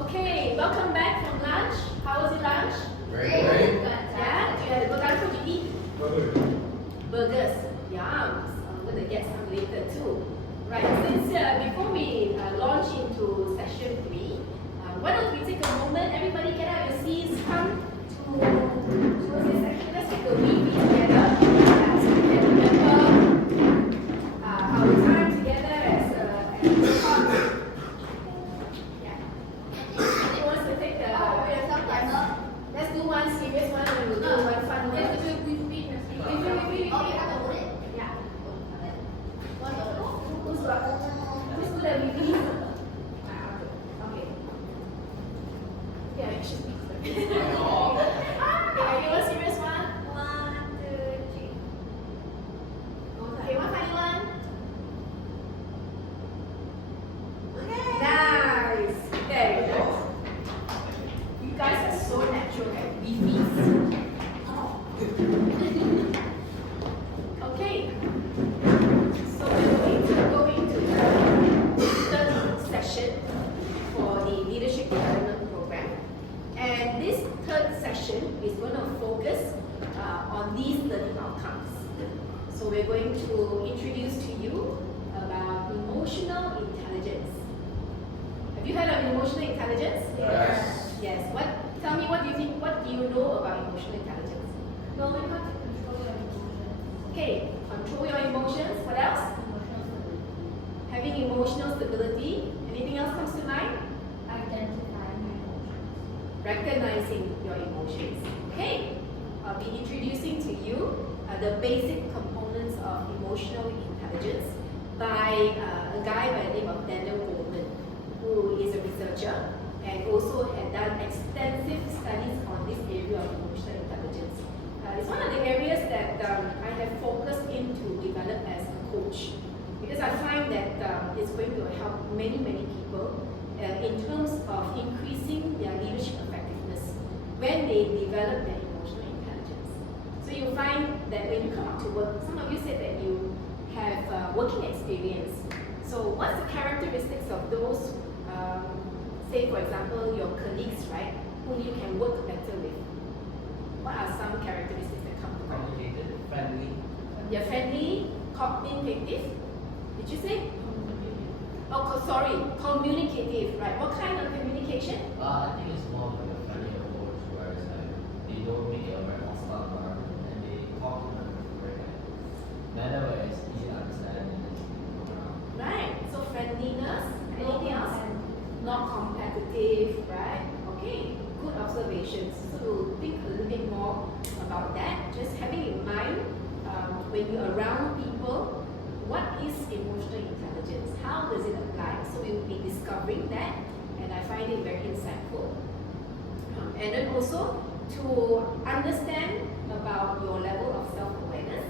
Okay, welcome back from lunch. How was your lunch? Great. Yeah, you had a good lunch. What did you eat? Burgers. Yum. I'm going to get some later too. Right, since before we launch into session 3, why don't we take a moment, everybody get out your seats, come to this section. Let's take a wee together. So we can remember our time together as yeah. Who wants to take the let's do one serious one and we'll do one fun one. Yeah. Who's good at reading? Okay. Yeah, you should be good. Okay, you want serious one? Okay, one funny one. Nice. There you go. You guys are so natural at beefies. Okay. So we're going to go into the third session for the Leadership Development Program. And this third session is going to focus on these learning outcomes. So we're going to introduce to you about emotional intelligence. Have you heard of emotional intelligence? Yes. Yes. Tell me, what do you think? What do you know about emotional intelligence? Knowing how to control your emotions. Okay, control your emotions. What else? Having emotional stability. Anything else comes to mind? Identifying your emotions. Recognizing your emotions. Okay, I'll be introducing to you the basic components of emotional intelligence by a guy by the name of Daniel Goleman, who is a researcher and also had done extensive studies on this area of emotional intelligence. It's one of the areas that I have focused in to develop as a coach, because I find that it's going to help many people in terms of increasing their leadership effectiveness when they develop their emotional intelligence. So you find that when you come out to work, some of you said that you have working experience. So what's the characteristics of those, say for example, your colleagues, right, whom you can work better with? What are some characteristics that come to mind? Complicated, friendly. They're friendly, communicative. Did you say? Oh, sorry, communicative, right? What kind of communication? I think it's more like a friendly approach, where it's like they don't make it a very hostile environment and they talk in a very manner where it's easy to understand and it's people around. Right. So friendliness. Anything else? Not competitive, right? Okay. Good observations. So we'll think a little bit more about that. Just having in mind when you're around people, what is emotional intelligence? How does it apply? So we will be discovering that, and I find it very insightful. And then also to understand about your level of self-awareness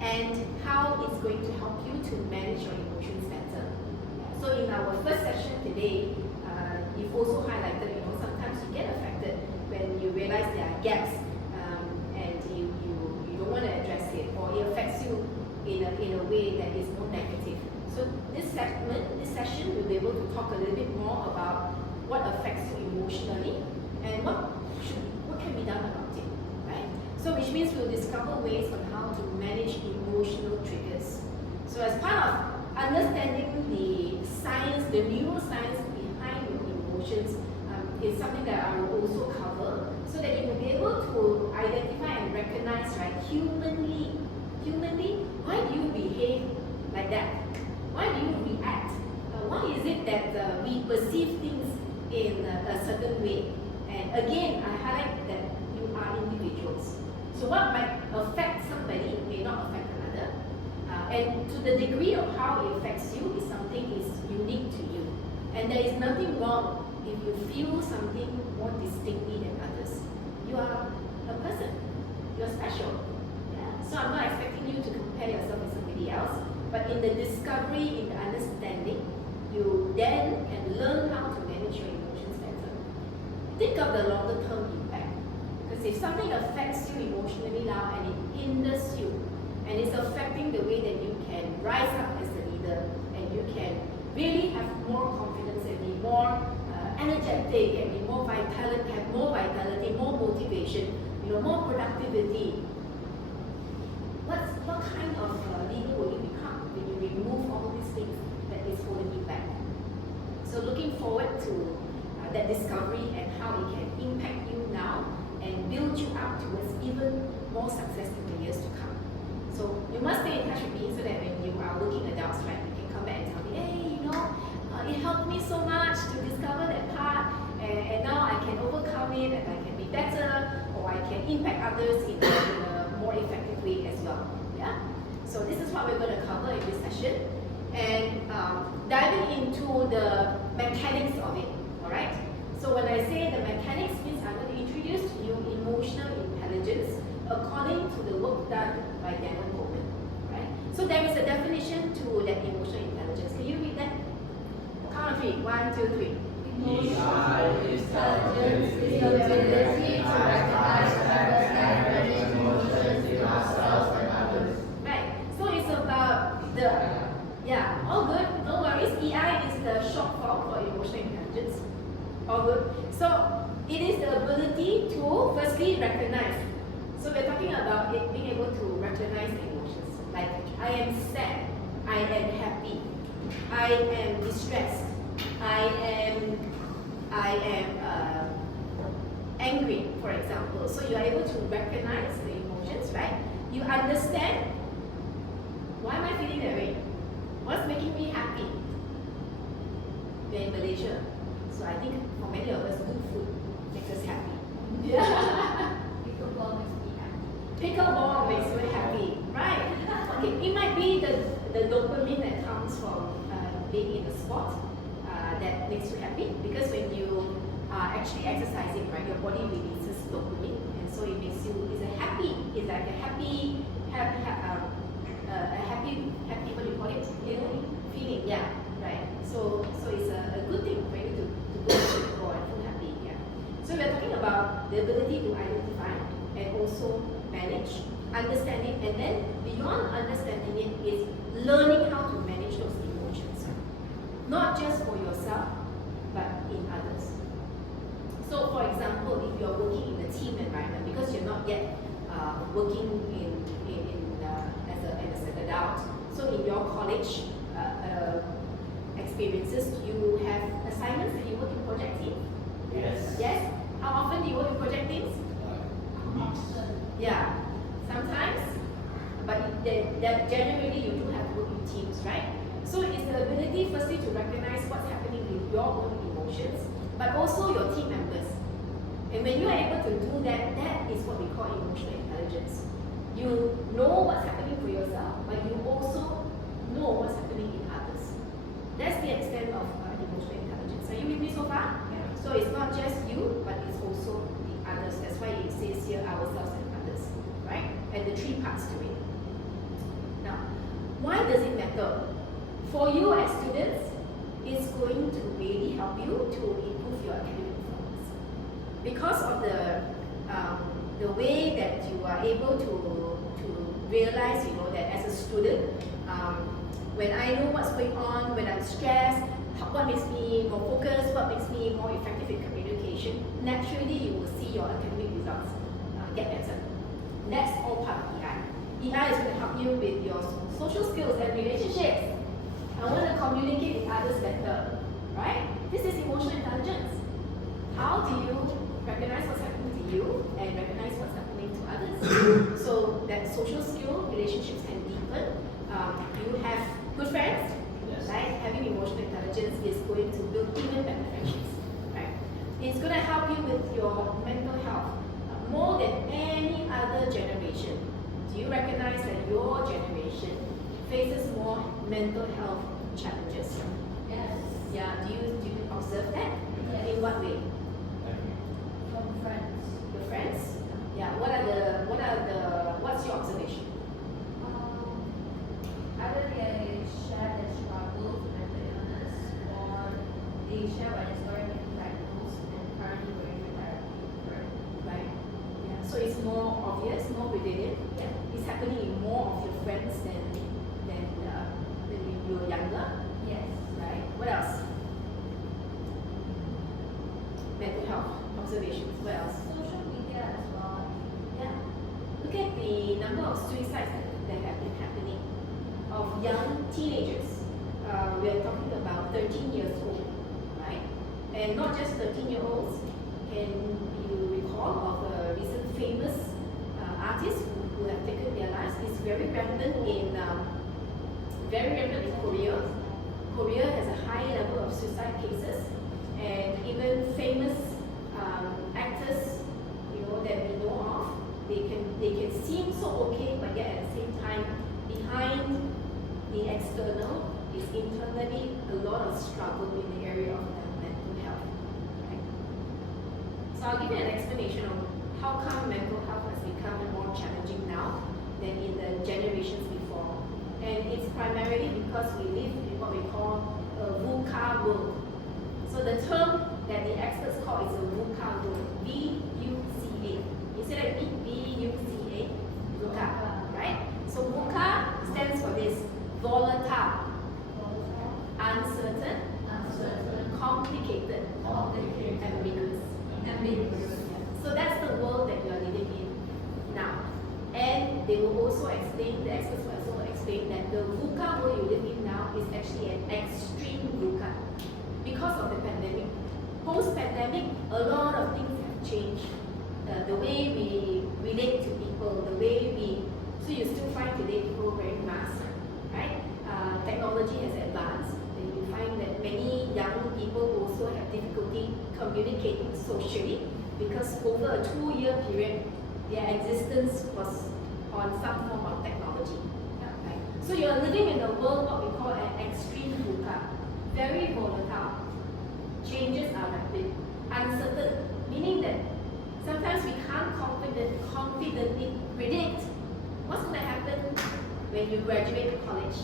and how it's going to help you to manage your emotions better. So in our first session today, you've also highlighted, sometimes you get affected when you realize there are gaps and you don't want to address it, or it affects you in a way that is more negative. So this session, we'll be able to talk a little bit more about what affects you emotionally and what can be done about it, right? So which means we'll discover ways on how to manage emotional triggers. So as part of understanding the science, the neuroscience behind your emotions, is something that I will also cover, so that you will be able to identify and recognize, right, humanly, why do you behave like that? Why do you react? Why is it that we perceive things in a certain way? And again, I highlight that you are individuals. So what might affect somebody may not affect another. And to the degree of how it affects you is something is unique to you. And there is nothing wrong if you feel something more distinctly than others. You are a person. You're special. Yeah. So I'm not expecting you to compare yourself with somebody else, but in the discovery, in the understanding, you then can learn how to manage your emotions better. Think of the longer term impact. Because if something affects you emotionally now and it hinders you, and it's affecting the way that you can rise up as a leader, and you can really have more confidence and be more energetic and be more vitality, have more vitality, more motivation, more productivity. What kind of leader will you become when you remove all these things that is holding you back? So looking forward to that discovery and how it can impact you now and build you up towards even more success in the years to come. So you must stay in touch with me so that when you are working adults, right, you can come back and tell me, hey, it helped me so much to discover that part, and now I can overcome it, and I can be better, or I can impact others in a more effective way as well. Yeah. So this is what we're going to cover in this session, and diving into the mechanics of it. All right. So when I say the mechanics means I'm going to introduce to you emotional intelligence according to the work done by Daniel Goleman. Right. So there is a definition to that emotional intelligence. Can you read that? Count of 3. 1, 2, 3. Emotional intelligence is the ability to recognize and understand emotions in ourselves and others. Right. So it's about the, all good. No worries. EI is the short form for emotional intelligence. All good. So it is the ability to firstly recognize. So we're talking about it being able to recognize emotions. Like I am sad. I am happy. I am distressed. I am angry, for example. So you are able to recognize the emotions, right? You understand why am I feeling that way? What's making me happy? We're in Malaysia, so I think for many of us, good food makes us happy. Yeah. Pickleball makes me happy. Pickleball makes you happy, right? Okay, it might be the dopamine that comes from being in a sport that makes you happy, because when you are actually exercising, right, your body releases dopamine, and so it makes you it's like a happy, what do you call it? Feeling, yeah, right. So it's a good thing for you to go to pickleball and feel happy, yeah. So we're talking about the ability to identify and also manage, understanding, and then beyond understanding it is learning how to manage those emotions. Not just for yourself, but in others. So for example, if you're working in a team environment, because you're not yet working as an adult, so in your college experiences, you have assignments that you work in project team? Yes. Yes? How often do you work in project teams? Often. Yeah, sometimes, but that generally you do have to work in teams, right? So it's the ability firstly to recognize what's happening with your own emotions, but also your team members. And when you are able to do that, that is what we call emotional intelligence. You know what's happening for yourself, but you also know what's happening in others. That's the extent of emotional intelligence. Are you with me so far? Yeah. So it's not just you, but it's also the others. That's why it says here ourselves and others, right? And the 3 parts to it. Now, why does it matter? For you as students, it's going to really help you to improve your academic performance. Because of the way that you are able to realize, that as a student, when I know what's going on, when I'm stressed, what makes me more focused, what makes me more effective in communication, naturally you will see your academic results get better. That's all part of EI. EI is going to help you with your social skills and relationships. I want to communicate with others better, right? This is emotional intelligence. How do you recognize what's happening to you and recognize what's happening to others? So that social skill, relationships can deepen. You have good friends, Yes. right? Having emotional intelligence is going to build even better friendships, right? It's going to help you with your mental health more than any other generation. Do you recognize that your generation faces more mental health challenges? Yes. Yeah, do you observe that? Yes. In what way? From friends. Your friends? Yeah, what's your observation? Either they share their struggles with mental illness, or they share what is already diagnosed and currently going through therapy. Right? Yeah, so it's more obvious, more prevalent. Yeah, it's happening in more of your friends than when you were younger. Yes. Right? What else? mental health observations. What else? Social media as well. Yeah. Look at the number of suicides that have been happening of young teenagers. We are talking about 13 years old, right? And not just 13-year-olds. Can you recall of a recent famous artist who have taken their lives? It's very rampant in Korea. Korea has a high level of suicide cases, and even famous actors, that we know of, they can seem so okay, but yet at the same time, behind the external is internally a lot of struggle in the area of mental health. Right? So I'll give you an explanation of how come mental health has become more challenging now than in the generations before. And it's primarily because we live in what we call a VUCA world. So the term that the experts call is a VUCA world, V-U-C-A. You say like V-U-C-A, VUCA, right? So VUCA stands for this: volatile, uncertain, complicated, ambiguous. So that's the world that we are living in now. And they will also explain, the experts will also explain that the VUCA world you live in now is actually an extreme VUCA because of the pandemic. Post-pandemic, a lot of things have changed. The way we relate to people, the way so you still find today people wearing masks, right? Technology has advanced, and you find that many young people also have difficulty communicating socially because over a 2-year period, their existence was on some form of technology. Right? So you are living in a world what we call an extreme VUCA, very volatile. Changes are rapid, uncertain, meaning that sometimes we can't confidently predict what's going to happen when you graduate college.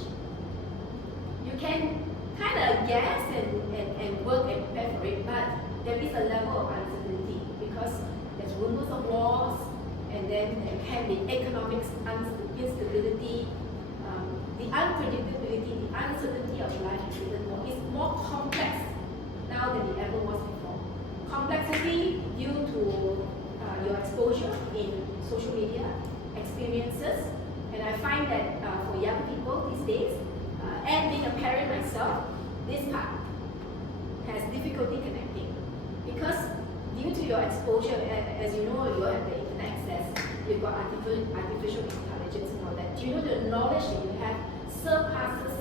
You can kind of guess and work and prepare for it, but there is a level of uncertainty because there's rumors of wars, and then there can be economic instability, the unpredictability, the uncertainty of life is even more. It's more complex now than it ever was before. Complexity due to your exposure in social media, experiences, and I find that for young people these days, and being a parent myself, this part has difficulty connecting because due to your exposure, as you know, you have the internet access, you've got artificial intelligence and all that. Do you know the knowledge that you have surpasses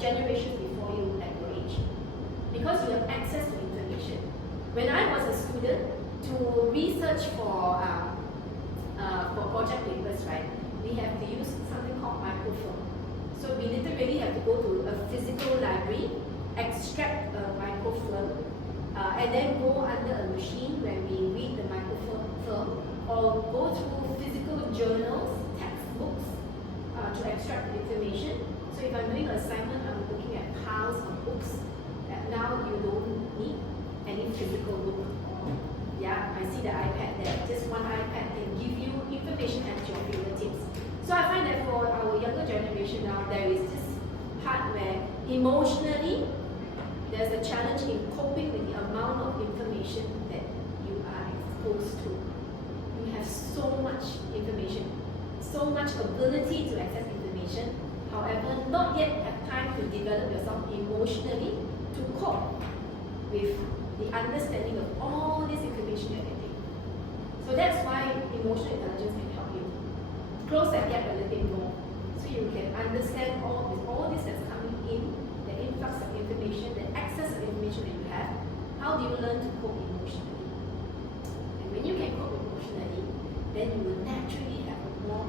generations before you at your age? Because you have access to information. When I was a student, to research for project papers, right, we have to use something called microfilm. So we literally have to go to a physical library, extract a microfilm, and then go under a machine where we read the microfilm, or go through physical journals, textbooks, to extract the information. So if I'm doing an assignment, I'm looking at piles of books. Now you don't need any physical book. Yeah, I see the iPad there. Just one iPad can give you information at your fingertips. So I find that for our younger generation now, there is this part where emotionally, there's a challenge in coping with the amount of information that you are exposed to. You have so much information, so much ability to access information. However, not yet have time to develop yourself emotionally to cope with the understanding of all this information you're getting. So that's why emotional intelligence can help you close that gap a little bit more, so you can understand all this that's coming in, the influx of information, the access of information that you have. How do you learn to cope emotionally? And when you can cope emotionally, then you will naturally have a more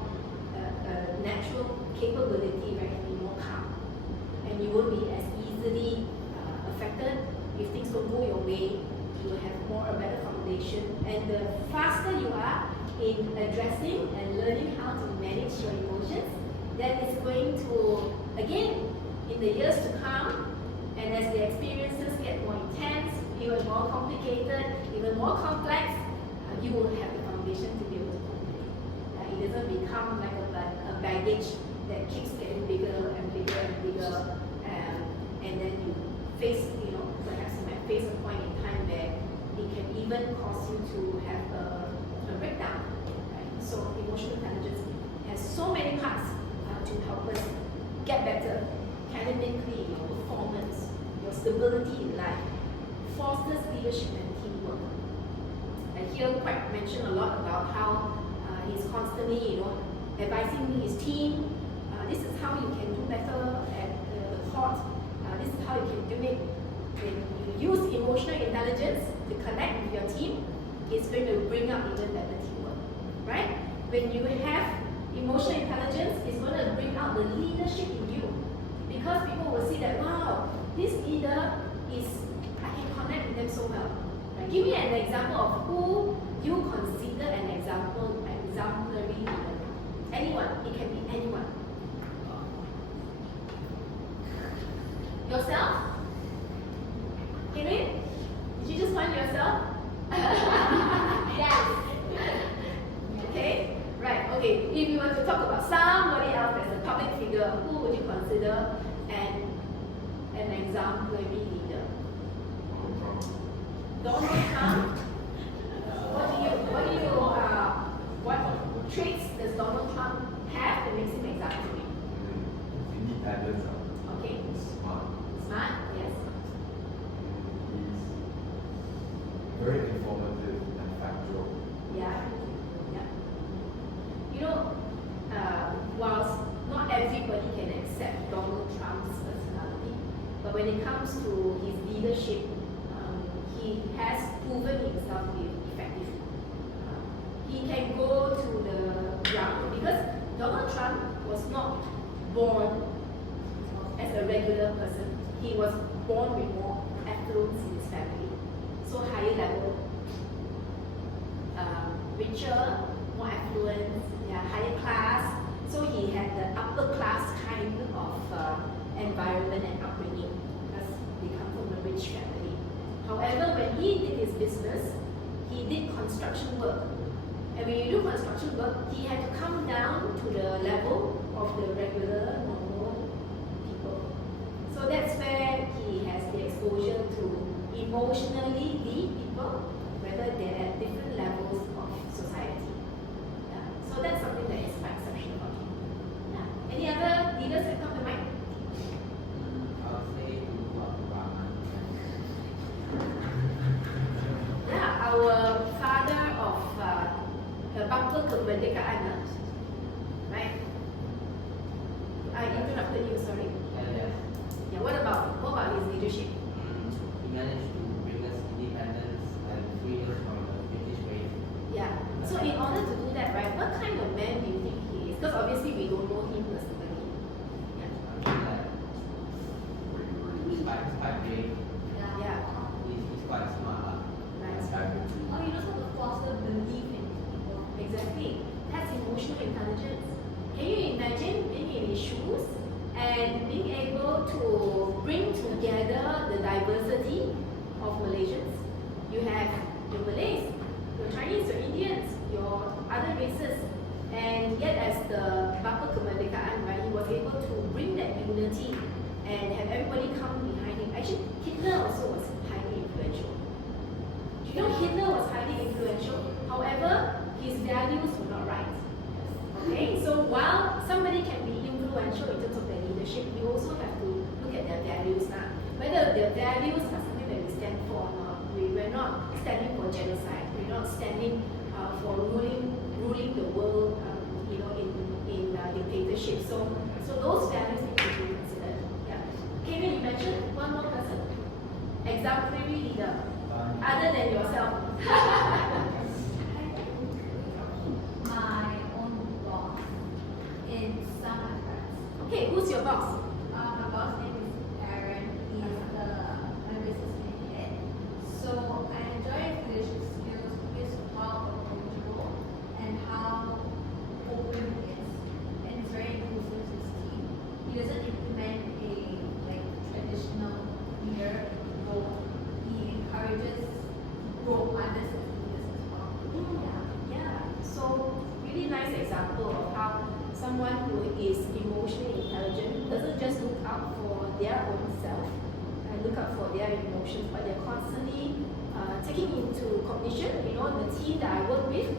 natural capability, right, to be more calm, and you won't be as easily affected if things don't go your way. You will have a better foundation, and the faster you are in addressing and learning how to manage your emotions, that is going to, again, in the years to come, and as the experiences get more intense, even more complicated, even more complex, you will have the foundation to be able to cope with it. It doesn't become like a baggage that keeps getting bigger and bigger and bigger, and then you face, perhaps you might face a point in time where it can even cause you to have a breakdown. Right? So emotional intelligence has so many parts to help us get better academically, your performance, your stability in life, fosters leadership and teamwork. I hear Quack mention a lot about how he's constantly, advising his team. This is how you can do better at the court. This is how you can do it. When you use emotional intelligence to connect with your team, it's going to bring up even better teamwork, right? When you have emotional intelligence, it's going to bring out the leadership in you, because people will see that, wow, this leader is, I can connect with them so well. Right? Give me an example of who you consider an exemplary leader. Anyone, it can be anyone. Yourself? Kevin? Did you just find yourself? Yes. Okay? Right, okay. If you were to talk about somebody else as a public figure, who would you consider an exemplary leader? Donald Trump? What traits does Donald Trump have that makes him exemplary? Independence. Okay. Smart. Smart, yes. He's very informative and factual. Yeah. Whilst not everybody can accept Donald Trump's personality, but when it comes to his leadership, he has proven himself to be effective. He can go to the ground, because Donald Trump was not born as a regular person. He was born with more affluence in his family, so higher level, richer, more affluence, higher class. So he had the upper class kind of environment and upbringing, because they come from a rich family. However, when he did his business, he did construction work. And when you do construction work, he had to come down to the level of the regular, normal people. So that's where he has the exposure to emotionally lead people, whether they're at different levels of society. Yeah. So that's something that is quite exceptional about him. Yeah. Any other leaders that come to mind? I'll say Obama. Yeah, our father of the Bangsa Kemerdekaan, right? I interrupted you, sorry. Yes. Yeah, what about his leadership? He managed to bring us independence and freedom from the British reign. Yeah. So in order to do that, right, what kind of man do you think he is? Because obviously we don't know him personally. Yeah. I mean, like, he's quite big. Yeah. He's quite smart. Right. Integrity. Oh, he knows how to foster belief in people. Exactly. That's emotional intelligence. Can you imagine being in his shoes and being able to bring together the diversity of Malaysians? You have your Malays, your Chinese, your Indians, your other races, and yet as the Bangsa Kemerdekaan, right, he was able to bring that unity and have everybody come behind him. Actually, Hitler also was highly influential. Do you know Hitler was highly influential? However, his values were not right. Okay, so while somebody can be influential in terms of their leadership, you also have to look at their values now. Whether their values are something that we stand for or not. We're not standing for genocide. We're not standing for ruling the world, in dictatorship. So those values need to be considered. Yeah. Kevin, you mentioned one more person, exemplary leader, other than yourself. My own boss in some aspects. Okay, who's your boss? My boss name is Aaron. He's my business head. So I enjoy his leadership skills because of how approachable and how open he is, and he's very inclusive to his team. He doesn't implement a traditional leader role. He encourages grow others as leaders as well. Yeah. So really nice example of how someone who is emotionally intelligent doesn't just look out for their own self and look out for their emotions, but they're constantly taking looking into cognition, you know, the team that I work with,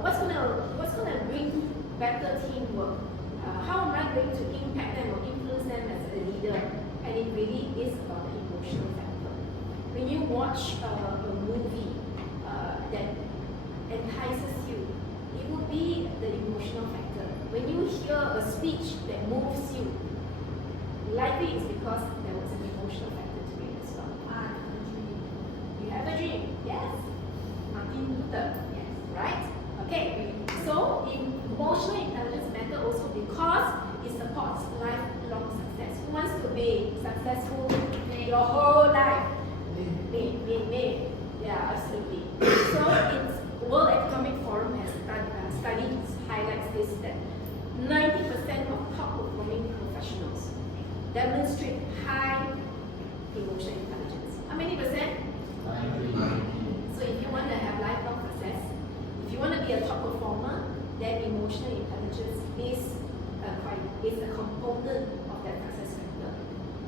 what's gonna bring better teamwork? How am I going to impact them or influence them as a leader? And it really is about the emotional factor. When you watch a movie that entices you, it would be the emotional factor. When you hear a speech that moves you, likely it's because there was an emotional factor to it as well. You have a dream, yes. Martin Luther, yes, right? Okay, so emotional intelligence matters also because it supports lifelong success. Who wants to be successful your whole life? Me. Yeah, absolutely. So it's World Economic Forum has studied highlights this that 90% of top performing professionals demonstrate high emotional intelligence. How many percent? 90. So if you want to have lifelong success, if you want to be a top performer, then emotional intelligence is a component of that success factor.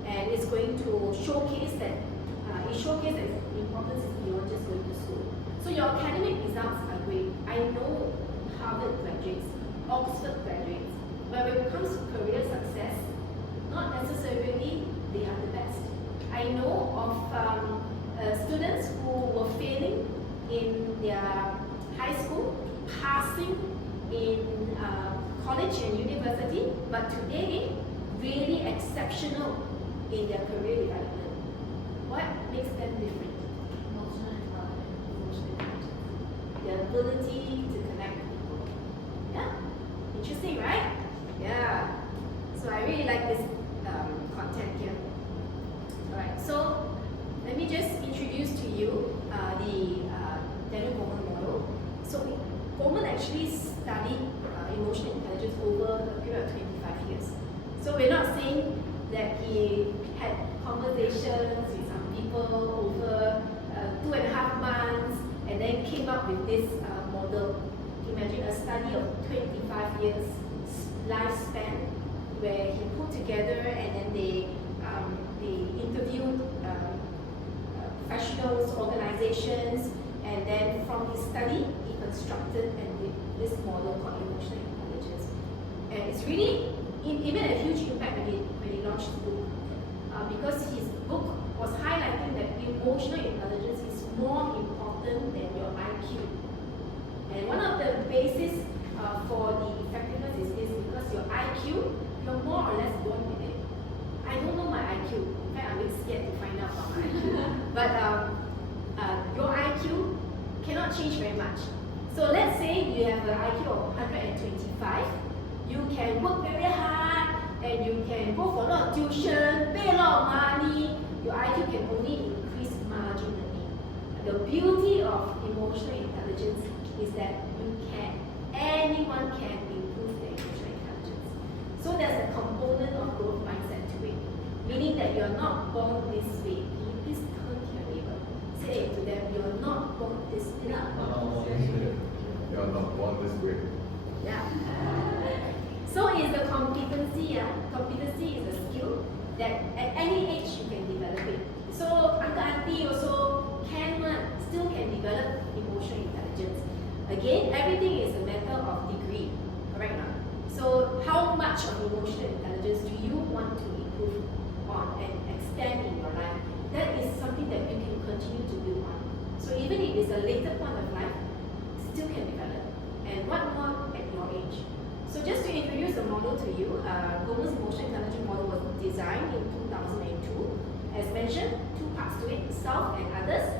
And it's going to showcase that its importance is beyond just going to school. So your academic results are great. I know Harvard graduates, Oxford graduates, but when it comes to career success, not necessarily they are the best. I know of students who were failing in their high school, passing in college and university, but today really exceptional in their career development. What makes them different? Emotional intelligence. The ability to connect with people. Yeah? Interesting, right? Yeah. So I really like this content here. Alright, so let me just introduce to you the Daniel Goleman model. So Goleman actually studied emotional intelligence over a period of 25 years. So we're not saying that he had conversations with some people over 2.5 months and then came up with this model. Imagine a study of 25 years lifespan where he put together and then they interviewed professionals, organizations, and then from his study he constructed this model called emotional intelligence. And it's really it made a huge impact when he launched the book because his book was highlighting that emotional intelligence is more important than your IQ. And one of the basis for the effectiveness is this because your IQ, you're more or less born with it. I don't know my IQ. In fact, I'm a bit scared to find out about my IQ. But your IQ cannot change very much. So let's say you have an IQ of 125. You can work very hard and you can go for a lot of tuition, pay a lot of money. Your IQ can only increase marginally. The beauty of emotional intelligence is that anyone can improve their emotional intelligence. So there's a component of growth mindset to it, meaning that you're not born this way. Can you please turn to your neighbor? Say it to them, you're not born this way. You're not born this way. Yeah. So is the competency. Competency is a skill that at any age you can develop it. So uncle auntie also still can develop emotional intelligence. Again, everything is a matter of degree, correct now? So how much of emotional intelligence do you want to improve on and extend in your life? That is something that you can continue to build on. So even if it's a later point of life, still can develop. And what more at your age? So just to introduce the model to you, Goleman's emotional intelligence model was designed in 2002. As mentioned, 2 parts to it, self and others,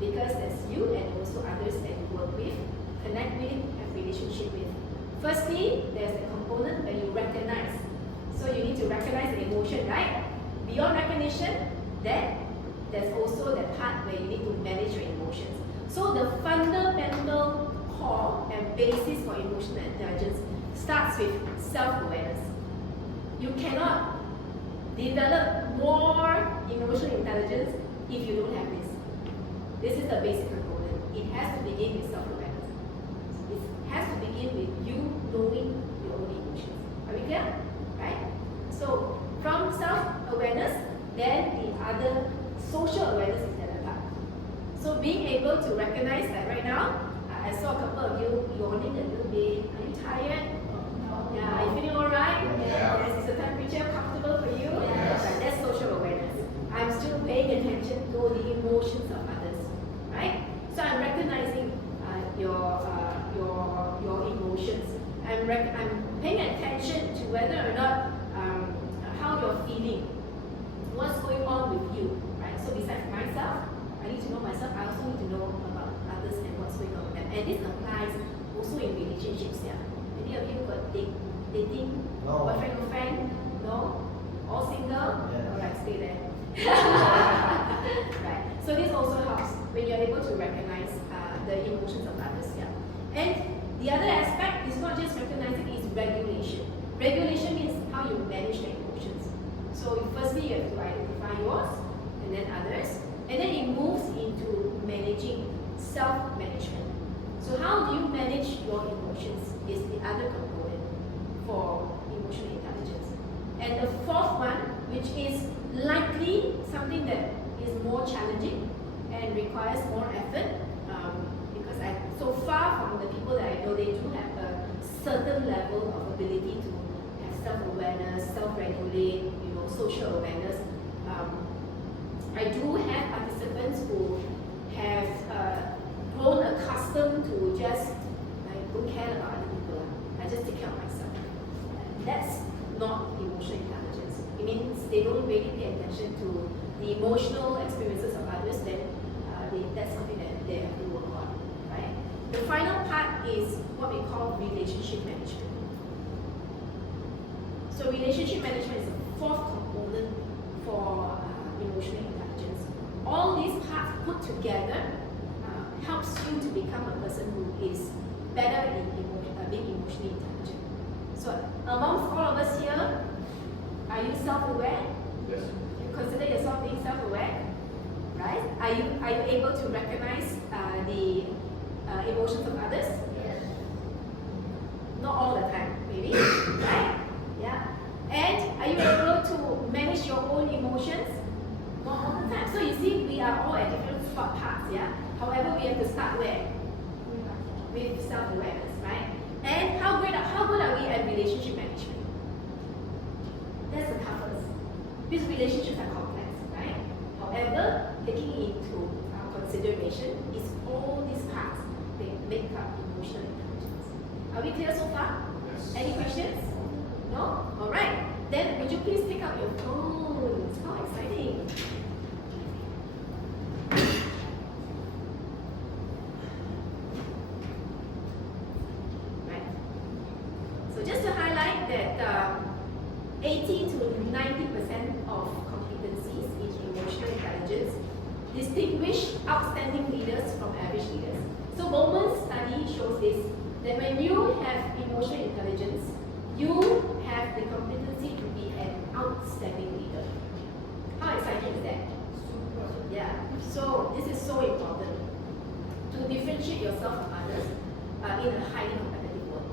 because there's you and also others that you work with, connect with, have relationship with. Firstly, there's a component where you recognize. So you need to recognize the emotion, right? Beyond recognition, then there's also the part where you need to manage your emotions. So the fundamental core and basis for emotional intelligence starts with self-awareness. You cannot develop more emotional intelligence if you don't have this. This is the basic component. It has to begin with self-awareness. It has to begin with you knowing your own emotions. Are we clear? Right? So from self-awareness, then the other social awareness is the other part. So being able to recognize that right now, I saw a couple of you yawning a little bit. Are you tired? Yeah, are you feeling alright? Yeah. Yes, is the temperature comfortable for you? Yes. Right, that's social awareness. I'm still paying attention to the emotions of others, right? So I'm recognizing your emotions. I'm paying attention to whether or not how you're feeling, what's going on with you, right? So besides myself, I need to know myself. I also need to know about others and what's going on with them. And this applies also in relationships. Yeah. Any of you got dating, No. boyfriend, girlfriend? No. All single? Yes. Alright, stay there. Right. So this also helps when you're able to recognize the emotions of others. Yeah. And the other aspect is not just recognizing, it's regulation. Regulation means how you manage the emotions. So firstly, you have to identify yours, and then others, and then it moves into managing self-management. So how do you manage your emotions is the other component for emotional intelligence. And the fourth one, which is likely something that is more challenging and requires more effort, because so far from the people that I know, they do have a certain level of ability to have self-awareness, self-regulate, social awareness. I do have participants who have grown accustomed to just, I don't care about other people, I just take care of myself. That's not emotional intelligence. It means they don't really pay attention to the emotional experiences of others, then that's something that they have to work on, right? The final part is what we call relationship management. So relationship management is the fourth component for emotional intelligence. All these parts put together helps you to become a person who is better in being emotionally intelligent. So amongst all of us here, are you self-aware? Yes. You consider yourself being self-aware, right? Are you able to recognize the emotions of others? Yes. Not all the time, maybe, right? Yeah. And are you able to manage your own emotions? Not all the time. So you see, we are all at different parts, yeah? However, we have to start where? With self-awareness, right? And how good are we at relationship management? That's the toughest. These relationships are complex, right? However, taking into consideration is all these parts that make up emotional intelligence. Are we clear so far? Yes. Any questions? No? Alright. Then would you please take out your phones? How exciting! Right. So just to highlight that 80 to 90% of competencies in emotional intelligence distinguish outstanding leaders from average leaders. So Bowman's study shows this, that when you have emotional intelligence, you have the competency to be an outstanding leader. How exciting is that? Yeah. So this is so important to differentiate yourself from others in a highly competitive world.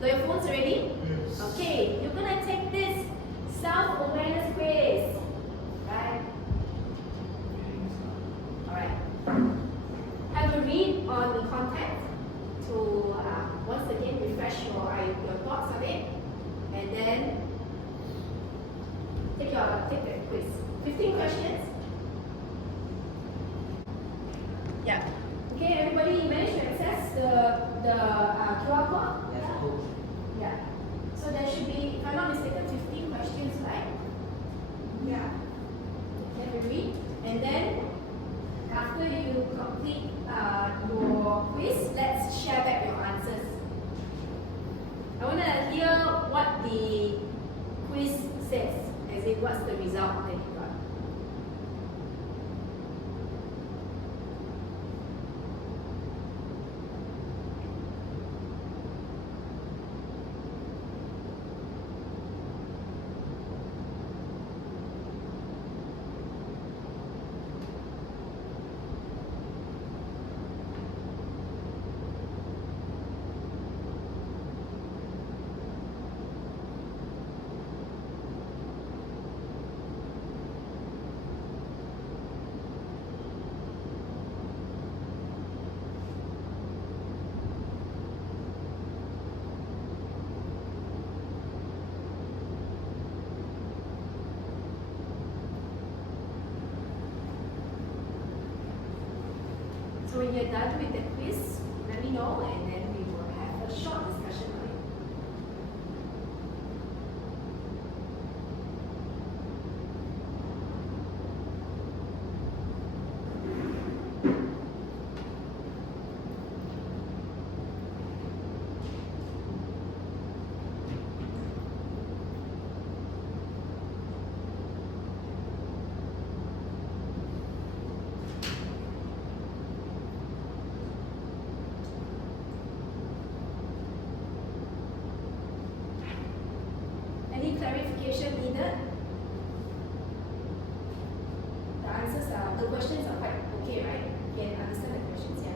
Got your phones ready? Yes. Okay, you're gonna take this self-awareness quiz, right? Alright. Have a read on the content to once again refresh your thoughts of it, and then take the quiz. 15 questions. Yeah. Okay, everybody managed to access the QR code? Yes, cool. Yeah. So there should be, if I'm not mistaken, 15 questions, right? Yeah. Have a read, and then after you complete your quiz, let's share back your answers. I want to hear what the quiz says, as in what's the result that you got. So when you're done with the quiz, let me know and then we will have a short discussion on it. Any clarification needed? The answers are, the questions are quite okay, right? You can understand the questions, yeah?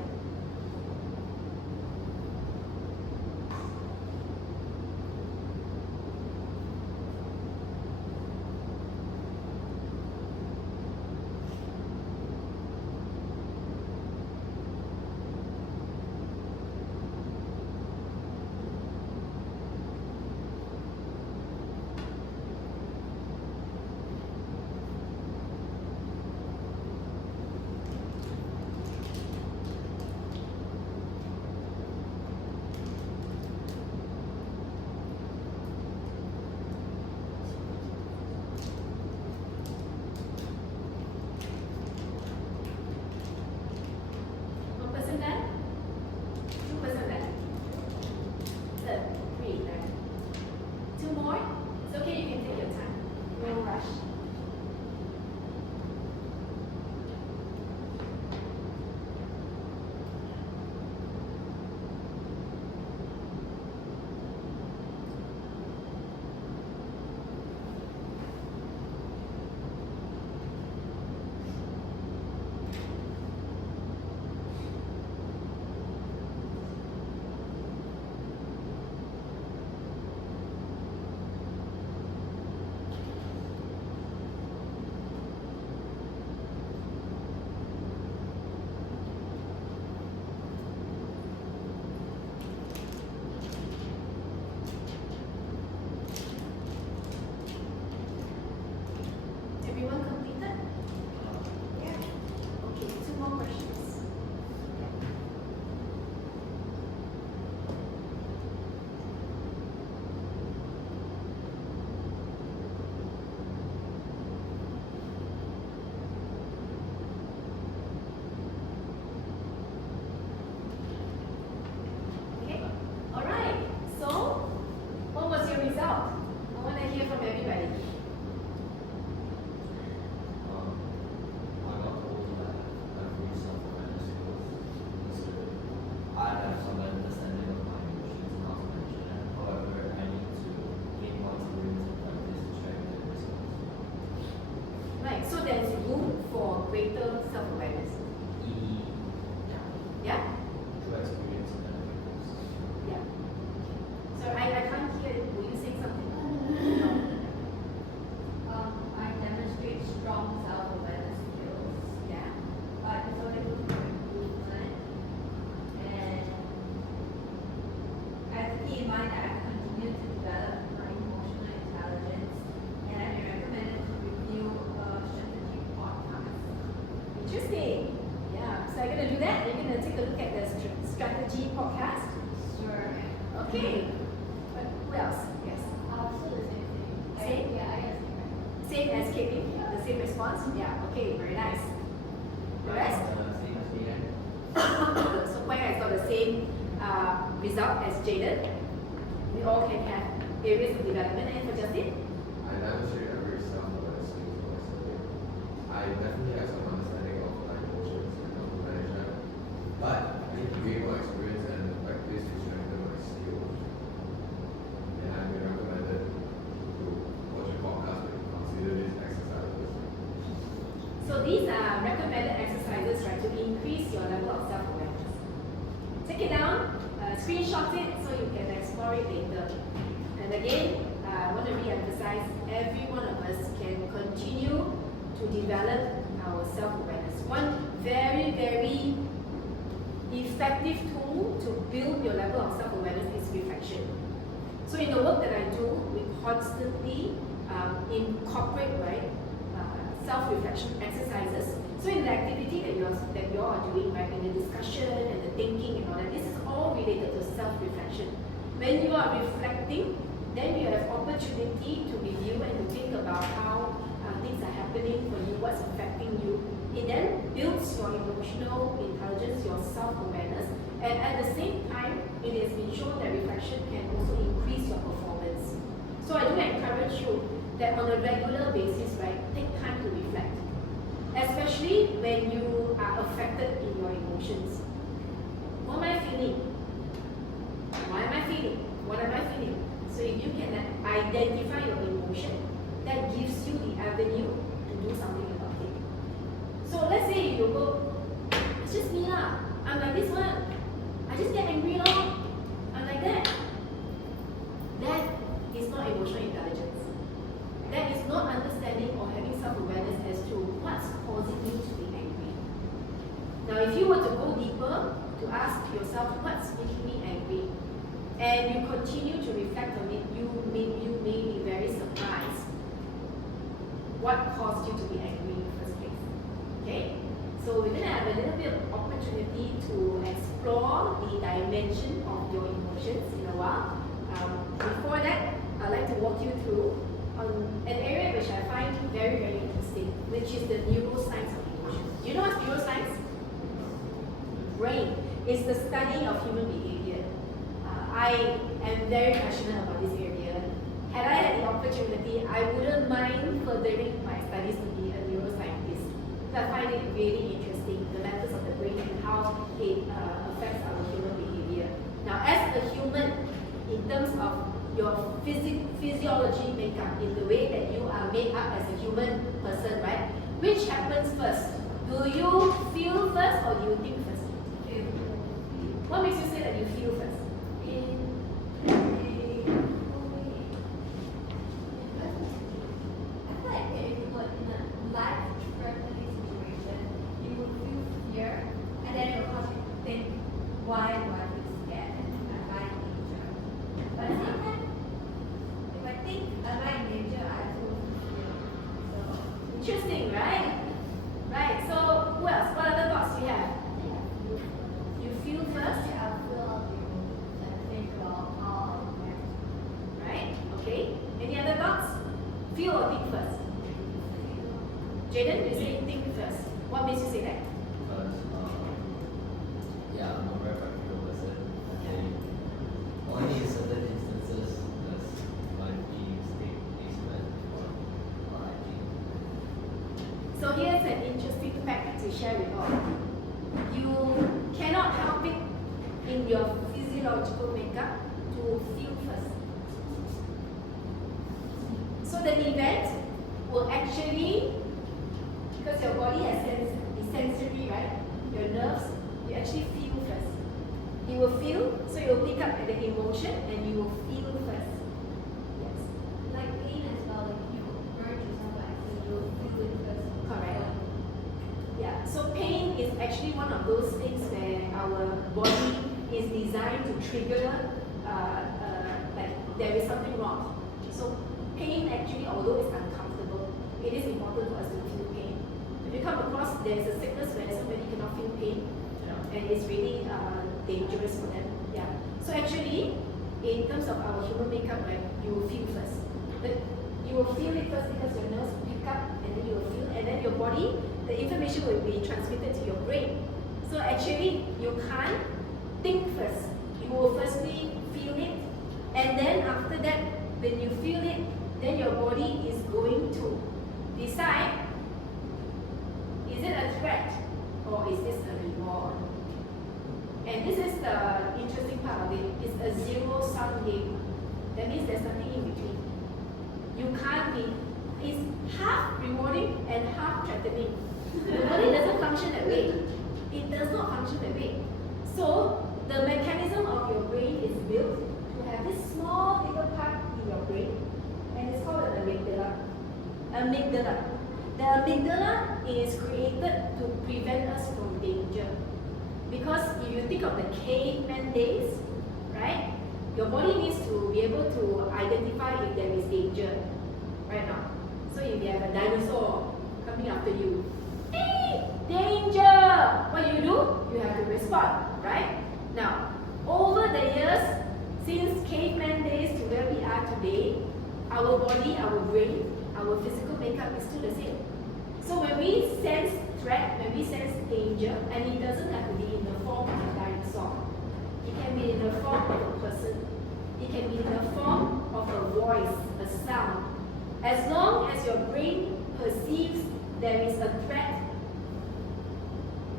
One person done? Two person done? Third, three done. Two more? It's okay, you can take your time. No rush. Everyone completed? Yeah. Okay, two more questions. Okay, all right. So, what was your result? I want to hear from everybody. I got told that every self-awareness skills is good. I have some understanding of my emotions and not to mention it. However, I need to gain more experience and practice to check the results. Right, so there's room for greater self-awareness. Yeah. Yeah? Through experience and then practice. Yeah. So I can't hear it. Were you saying something? No. I demonstrate strong self-awareness skills, Yeah. but it's always room for improvement. And I have to keep in mind that I continue to develop my emotional intelligence, and I've been recommended to review a strategy podcast. Interesting. Yeah. So I'm gonna do that. You're gonna take a look at the strategy podcast. Sure. Okay. But who else? Yes. Also the same thing. Same? Yeah, I guess. Same as KB. The same response. Yeah. Okay. Very nice. The rest. Same as me, right? So Quang has got the same result as Jaden. We all can have areas of development. And for Justin? I demonstrate every self-awareness skills twice a day. I definitely have some understanding of my emotions and how to manage them, but I need to gain more experience and practice to strengthen my skills. And I've been recommended to watch a podcast and consider these exercises. So these are recommended exercises, right, to increase your level of self-awareness. Take it down, screenshot it so you can explore it later. And again, I want to re-emphasize, every one of us can continue to develop our self-awareness. One very, very effective tool to build your level of self-awareness is reflection. So in the work that I do, we constantly incorporate, right, self-reflection exercises So in the activity that you all are doing, right, in the discussion and the thinking and all that, this is all related to self-reflection. When you are reflecting, then you have opportunity to review and to think about how things are happening for you, what's affecting you. It then builds your emotional intelligence, your self-awareness, and at the same time, it has been shown that reflection can also increase your performance. So I do encourage you that on a regular basis, right, take time to reflect, especially when you are affected in your emotions. What am I feeling? Why am I feeling? What am I feeling? So if you can identify your emotion, that gives you the avenue to do something about it. So let's say you go, it's just me lah. I'm like this one. I just get angry lor. I'm like that. That is not emotional intelligence. That is not understanding or having self-awareness as to what's causing you to be angry. Now if you were to go deeper to ask yourself what's making me angry, and you continue to reflect on it, you may be very surprised what caused you to be angry in the first place. Okay? So we're going to have a little bit of opportunity to explore the dimension of your emotions in a while. Before that, I'd like to walk you through an area which I find very, very interesting, which is the neuroscience of emotions. Do you know what's neuroscience? Brain is the study of human behavior. I am very passionate about this area. Had I had the opportunity, I wouldn't mind furthering my studies to be a neuroscientist. So I find it really interesting, the matters of the brain and how it affects our human behavior. Now, as a human, in terms of your physiology makeup, in the way that you are made up as a human person, right? Which happens first? Do you feel first or do you think first? What makes you say that you feel first? Why do I feel scared? Am I in danger? But at the same time, if I think am I in danger, I also feel. So Interesting, right? Right. So who else? What other thoughts do you have? You feel first, I feel all the emotions and think about how I react. right? Okay. Any other thoughts? Feel or think first? Jaden, you say think first. What makes you say that? Because, yeah, I'm a very practical person. I think only in certain instances does my feelings take placement or what I think. So here's an interesting fact to share with all. You cannot help it in your physiological makeup to feel first. So the event will actually, because your body has sensory, right? Your nerves, you actually feel first. You will feel, so you will pick up at the emotion and you will feel first. Yes. Like pain as well, like you hurt yourself, like you feel it first. Correct. Yeah, so pain is actually one of those things where our body is designed to trigger, like there is something wrong. So pain actually, although it's uncomfortable, it is important for us to feel pain. If you come across there's a sickness where somebody cannot feel pain, Yeah. and it's really dangerous for them. Yeah. So actually, in terms of our human makeup, right, you will feel first. But you will feel it first because your nerves pick up, and then you will feel, and then your body, the information will be transmitted to your brain. So actually, you can't think first. You will firstly feel it, and then after that, when you feel it, then your body is going to decide, is it a threat or is this a reward? And this is the interesting part of it. It's a zero-sum game. That means there's nothing in between. You can't be, it's half rewarding and half threatening. The body doesn't function that way. It does not function that way. So the mechanism of your brain is built to have this small little part in your brain, and it's called an amygdala. Amygdala. The amygdala is created to prevent us from danger. Because if you think of the caveman days, right? Your body needs to be able to identify if there is danger right now. So if you have a dinosaur coming after you, hey, danger. What do? You have to respond, right? Now, over the years, since caveman days to where we are today, our body, our brain, our physical makeup is still the same. So when we sense threat, when we sense danger, and it doesn't have to be in the form of a dinosaur. It can be in the form of a person. It can be in the form of a voice, a sound. As long as your brain perceives there is a threat,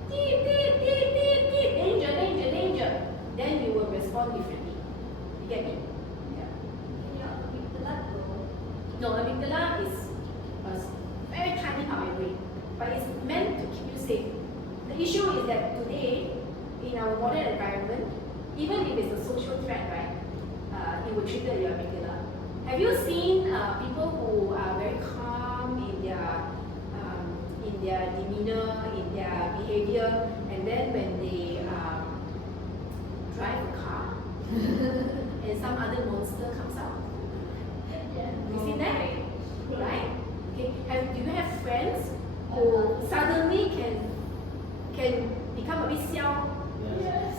beep, beep, beep, beep, beep, danger, danger, danger, then you will respond differently. You get me? Yeah. In your amygdala though, No, amygdala is a very tiny part of your brain, but it's meant to keep you safe. The issue is that today, in our modern environment, even if it's a social threat, right, it will trigger your amygdala. Have you seen people who are very calm in their demeanor, in their behavior, and then when they drive a car, and some other monster comes out? You see that? Right? Okay. Do you have friends who suddenly can become a bit xiao? yes.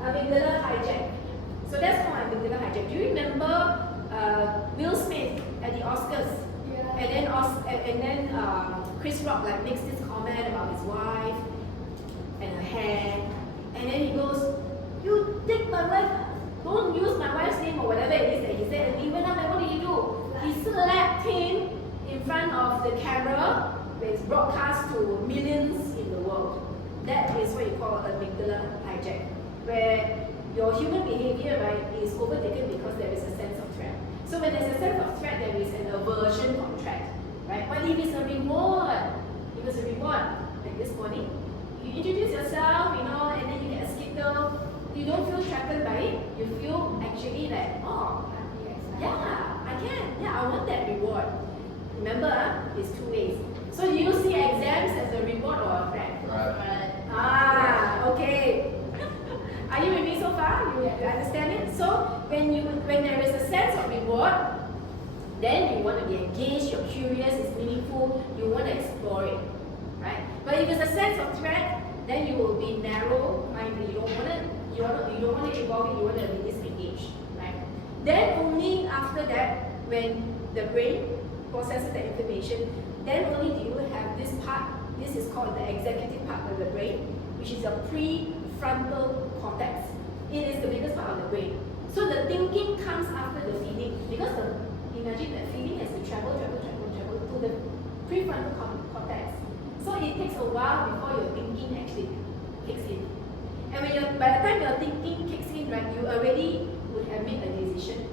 Amygdala hijack. So that's called amygdala hijack. Do you remember Will Smith at the Oscars? Yeah. And then Chris Rock like makes this comment about his wife and her hair, and then he goes, "You take my wife, don't use my wife's name," or whatever it is that he said. And he went up and what did he do? He slapped him in front of the camera, where it's broadcast to millions in the world. That is what you call amygdala hijack, where your human behavior, right, is overtaken because there is a sense of threat. So when there's a sense of threat, there is an aversion from threat, right? But if it's a reward, if it's a reward, like this morning, you introduce yourself, and then you get a Skittle, you don't feel threatened by it. You feel actually like, oh, yeah, I can. Yeah, I want that reward. Remember, it's two ways. So you see exams as a reward or a threat? Right. Okay. Are you with me so far? You understand it? So when there is a sense of reward, then you want to be engaged, you're curious, it's meaningful, you want to explore it, right? But if it's a sense of threat, then you will be narrow-minded. You don't want to evolve it. You want to be disengaged, right? Then only after that, when the brain processes the information, then only do you have this part. This is called the executive part of the brain, which is a prefrontal cortex. It is the biggest part of the brain. So the thinking comes after the feeling, because imagine that feeling has to travel to the prefrontal cortex. So it takes a while before your thinking actually kicks in. And by the time your thinking kicks in, right, you already would have made a decision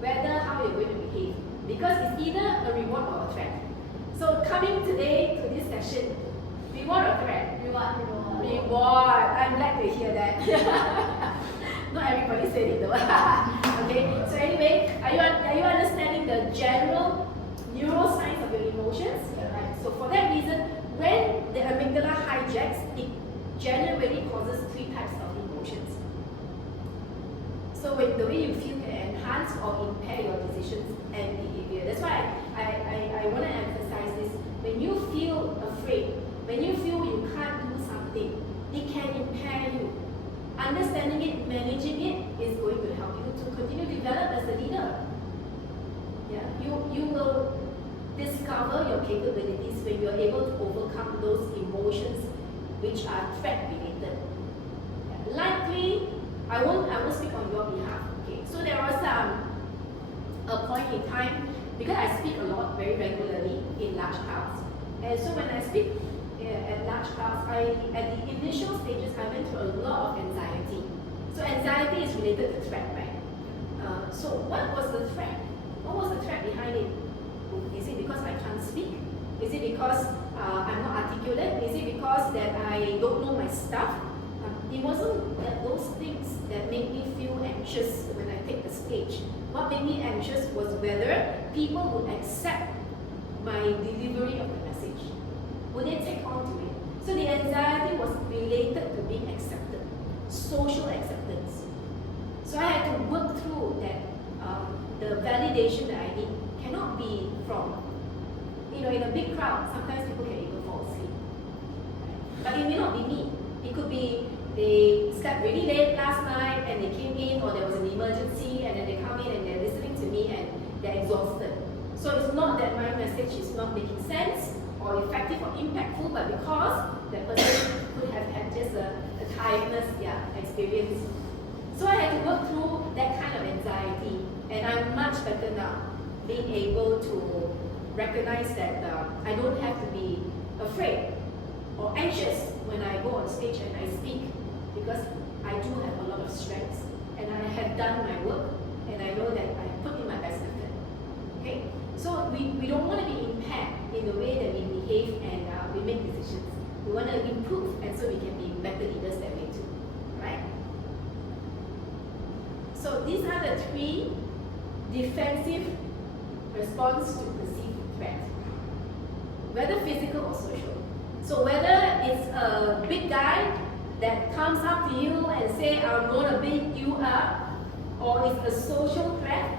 whether how you're going to behave, because it's either a reward or a threat. So coming today to this session, reward or threat? Reward. I'm glad to hear that. Not everybody said it though. Okay. So anyway, are you understanding the general neuroscience of your emotions? Yeah. Right. So for that reason, when the amygdala hijacks, it generally causes three types of emotions. So when the way you feel can enhance or impair your decisions and behavior. That's why I want to emphasize this. When you feel afraid, when you feel you can't do something, it can impair you. Understanding it, managing it is going to help you to continue to develop as a leader. Yeah, you will discover your capabilities when you are able to overcome those emotions which are threat related. Yeah. Likely, I won't speak on your behalf. Okay, so there was a point in time, because I speak a lot very regularly in large crowds, and so when I speak at large crowds, at the initial stages I went through a lot of anxiety. So anxiety is related to threat, right? So what was the threat? What was the threat behind it? Is it because I can't speak? Is it because I'm not articulate? Is it because that I don't know my stuff? It wasn't those things that made me feel anxious when I take the stage. What made me anxious was whether people would accept my delivery of the message. Would they take on to it? So the anxiety was related to being accepted, social acceptance. So I had to work through that. The validation that I need cannot be from, in a big crowd, sometimes people can even fall asleep. But it may not be me. It could be they slept really late last night and they came in, or there was an emergency and then they come in and they're listening to me and they're exhausted. So it's not that my message is not making sense or effective or impactful, but because that person could have had just a tiredness experience. So I had to work through that kind of anxiety, and I'm much better now, being able to recognize that I don't have to be afraid or anxious when I go on stage and I speak, because I do have a lot of strengths and I have done my work and I know that I put in my best effort. Okay? So we don't want to be impaired in the way that we behave and we make decisions. We want to improve, and so we can be better leaders that way too. Right? So these are the 3 defensive response to perceived threat, whether physical or social. So whether it's a big guy that comes up to you and say, I'm going to beat you up, or it's a social threat.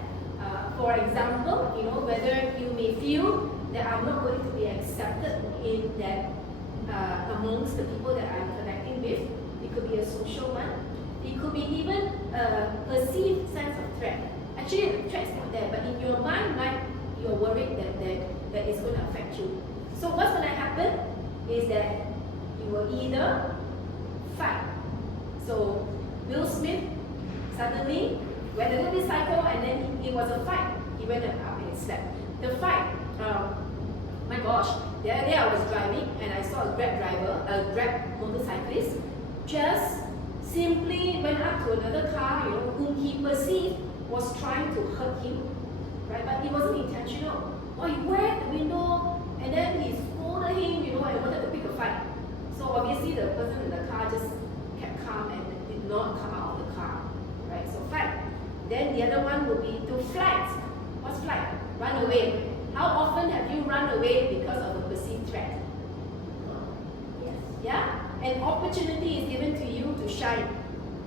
For example, whether you may feel that I'm not going to be accepted in that amongst the people that I'm connecting with. It could be a social one. It could be even a perceived sense of threat. Actually, the threat is not there, but in your mind, you're worried that it's going to affect you. So what's going to happen is that you will either fight. So Will Smith suddenly went a little bit psycho, and then it was a fight. He went up and slept. The fight, my gosh, the other day I was driving and I saw a Grab motorcyclist just simply went up to another car, whom he perceived was trying to hurt him, right? But it wasn't intentional. Or he whacked the window and then he scolded him, and wanted to pick a fight. So obviously the person in the car just kept calm and did not come out of the car, right? So fight. Then the other one would be to flight. What's flight? Run away. How often have you run away because of a perceived threat? Yes. Yeah? An opportunity is given to you to shine.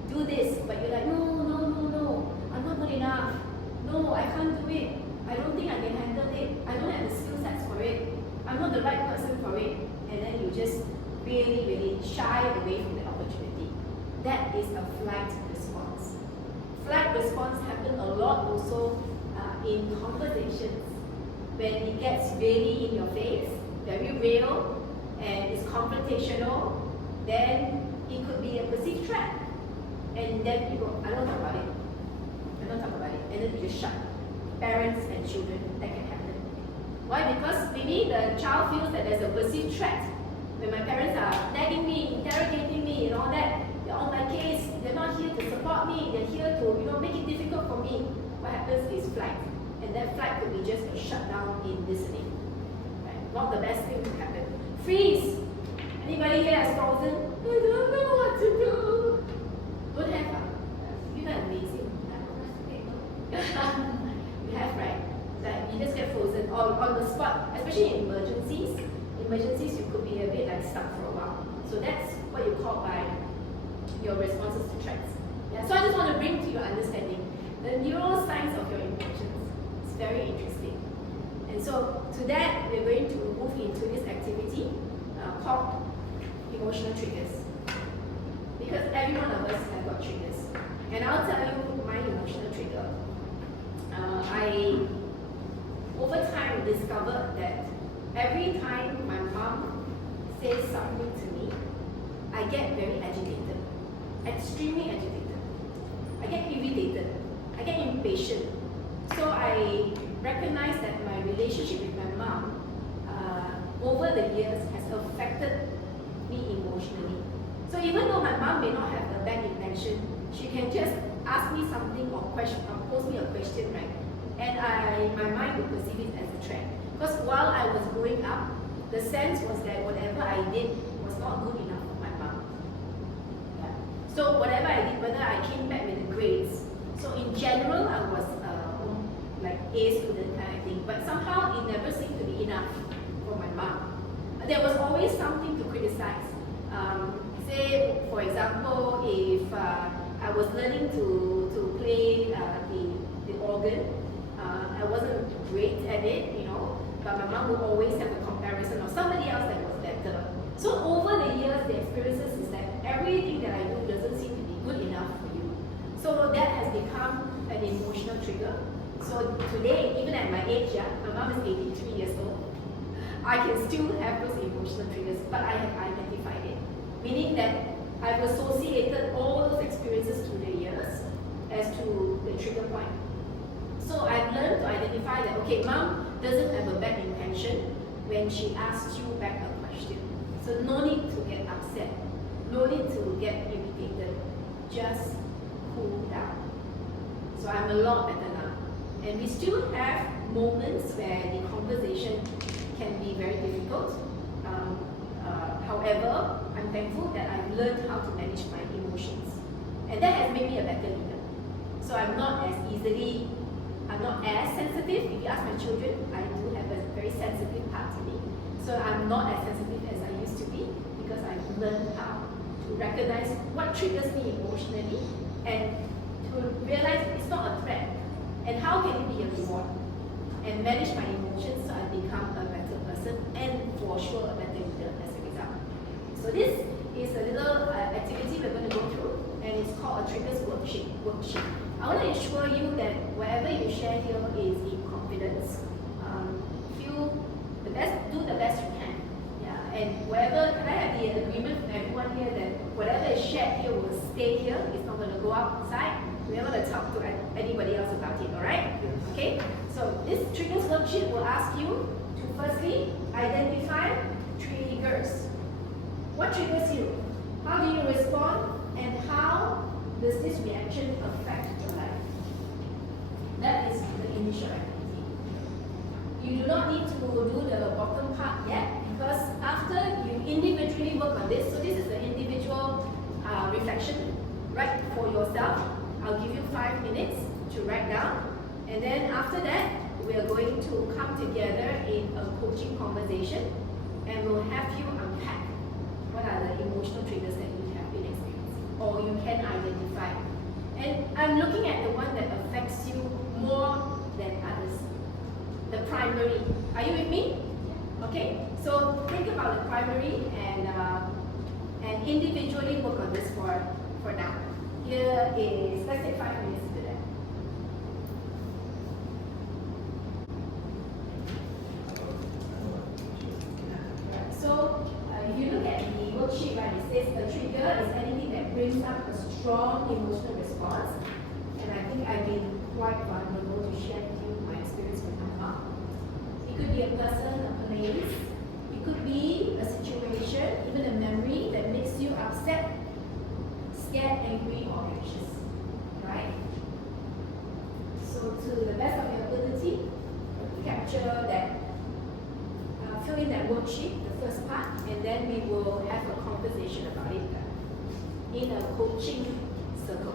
Do this, but you're like, no, I'm not good enough. No, I can't do it. I don't think I can handle it. I don't have the skill sets for it. I'm not the right person for it. And then you just really, really shy away from the opportunity. That is a flight response. Flight response happens a lot also in conversations. When it gets really in your face, very real, and it's confrontational, then it could be a perceived threat. And then you go, I don't talk about it. And then you just shut. Parents and children, that can happen. Why? Because maybe the child feels that there's a perceived threat. When my parents are nagging me, interrogating me, and all that, they're on my case, they're not here to support me, they're here to make it difficult for me. What happens is flight. And that flight could be just a shutdown in listening. Right? Not the best thing to happen. Freeze! Anybody here has frozen? I don't know what to do. Don't have. You guys are amazing. You have, right? Like you just get frozen or on the spot, especially in emergencies. Emergencies, you could be a bit like stuck for a while. So that's what you call by your responses to threats. Yeah. So I just want to bring to your understanding the neuroscience of your emotions. It's very interesting. And so to that, we're going to move into this activity called emotional triggers. Because every one of us have got triggers. And I'll tell you my emotional trigger. I, over time, discovered that every time my mom says something to me, I get very agitated, extremely agitated. I get irritated, I get impatient. So I recognize that my relationship with my mom over the years has affected me emotionally. So even though my mom may not have a bad intention, she can just ask me something or pose me a question, right? And my mind would perceive it as a threat. Because while I was growing up, the sense was that whatever I did was not good enough for my mom. Yeah. So whatever I did, whether I came back with the grades, so in general I was like A student kind of thing, but somehow it never seemed to be enough for my mom. There was always something to criticize. Say, for example, if I was learning to play the organ, I wasn't great at it, but my mom would always have a comparison of somebody else that was better. So over the years, the experiences is that everything that I do doesn't seem to be good enough for you. So that has become an emotional trigger. So today, even at my age, yeah, my mom is 83 years old, I can still have those emotional triggers, but I have identified it. Meaning that I've associated all those experiences through the years as to the trigger point. So I've learned to identify that, okay, mom doesn't have a bad intention when she asks you back a question. So no need to get upset, no need to get irritated, just cool down. So I'm a lot better now. And we still have moments where the conversation can be very difficult. However, I'm thankful that I've learned how to manage my emotions. And that has made me a better leader. So I'm not as sensitive. If you ask my children, I do have a very sensitive part to me. So I'm not as sensitive as I used to be because I've learned how to recognize what triggers me emotionally and to realize it's not a threat. And how can it be a reward? And manage my emotions so I become a better person and for sure a better leader as a result. So this is a little activity we're going to go through, and it's called a triggers worksheet. I want to assure you that whatever you share here is in confidence. Feel the best, do the best you can. Yeah, and whatever, can I have the agreement from everyone here that whatever is shared here will stay here. It's not going to go outside. We're not going to talk to anybody else about it. All right? Okay. So this triggers worksheet will ask you to firstly identify triggers. What triggers you? How do you respond? And how does this reaction affect your life? That is the initial activity. You do not need to do the bottom part yet because after you individually work on this, so this is the individual reflection, right, for yourself. I'll give you 5 minutes to write down. And then after that, we are going to come together in a coaching conversation and we'll have you unpack what are the emotional triggers that you have been experiencing or you can identify. And I'm looking at the one that affects you more than others. The primary. Are you with me? Okay. So think about the primary and individually work on this for now. Here is, let's take 5 minutes to do that. So if you look at the worksheet, right, it says a trigger is anything that brings up a strong emotional response. And I think I've been quite vulnerable to share with you my experience with my mom. It could be a person, a place. It could be a situation, even a memory that makes you upset, scared, angry, or anxious. Right? So to the best of your ability, capture that, fill in that worksheet, the first part, and then we will have a conversation about it in a coaching circle.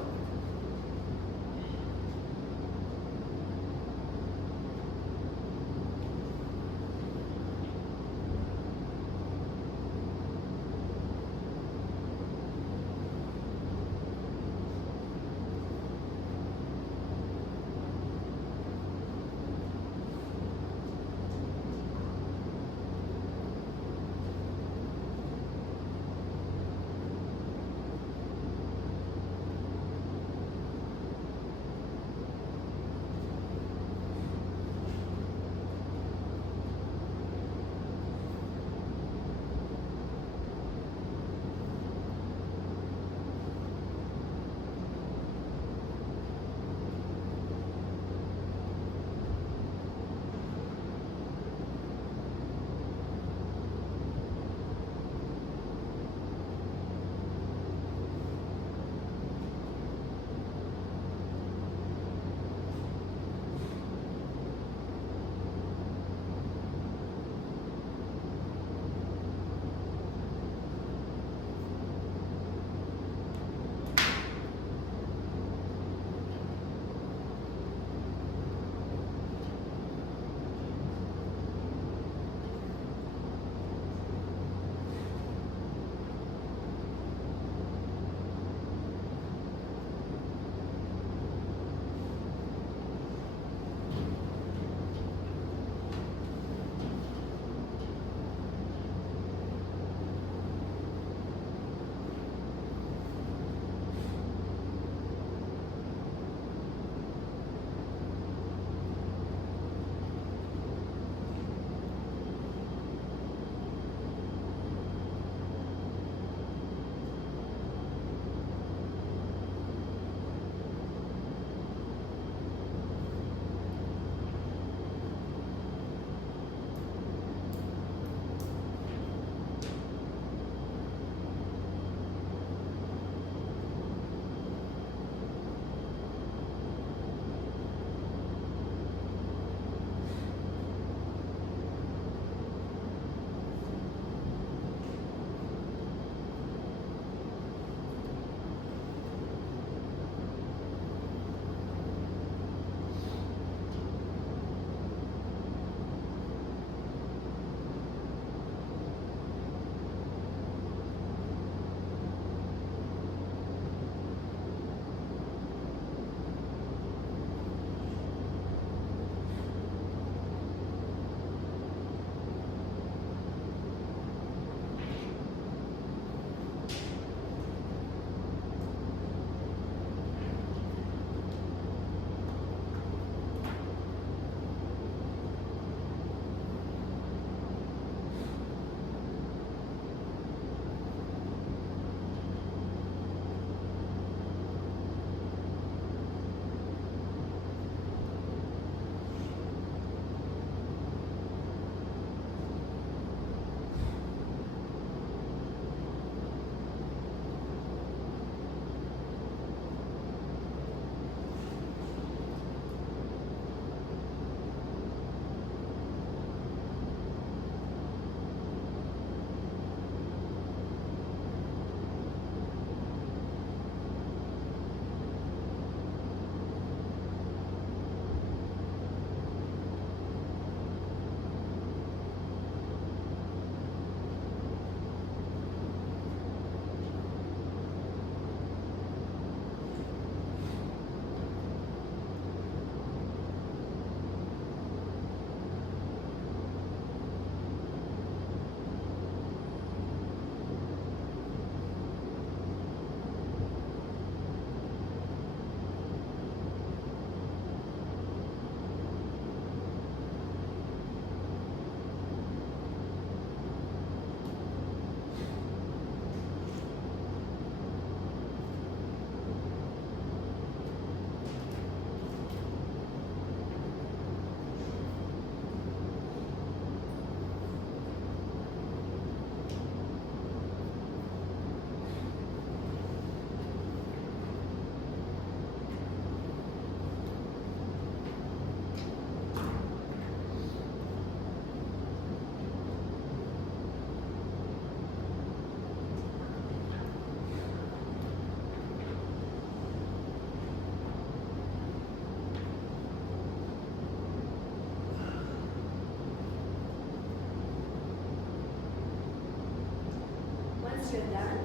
you're done,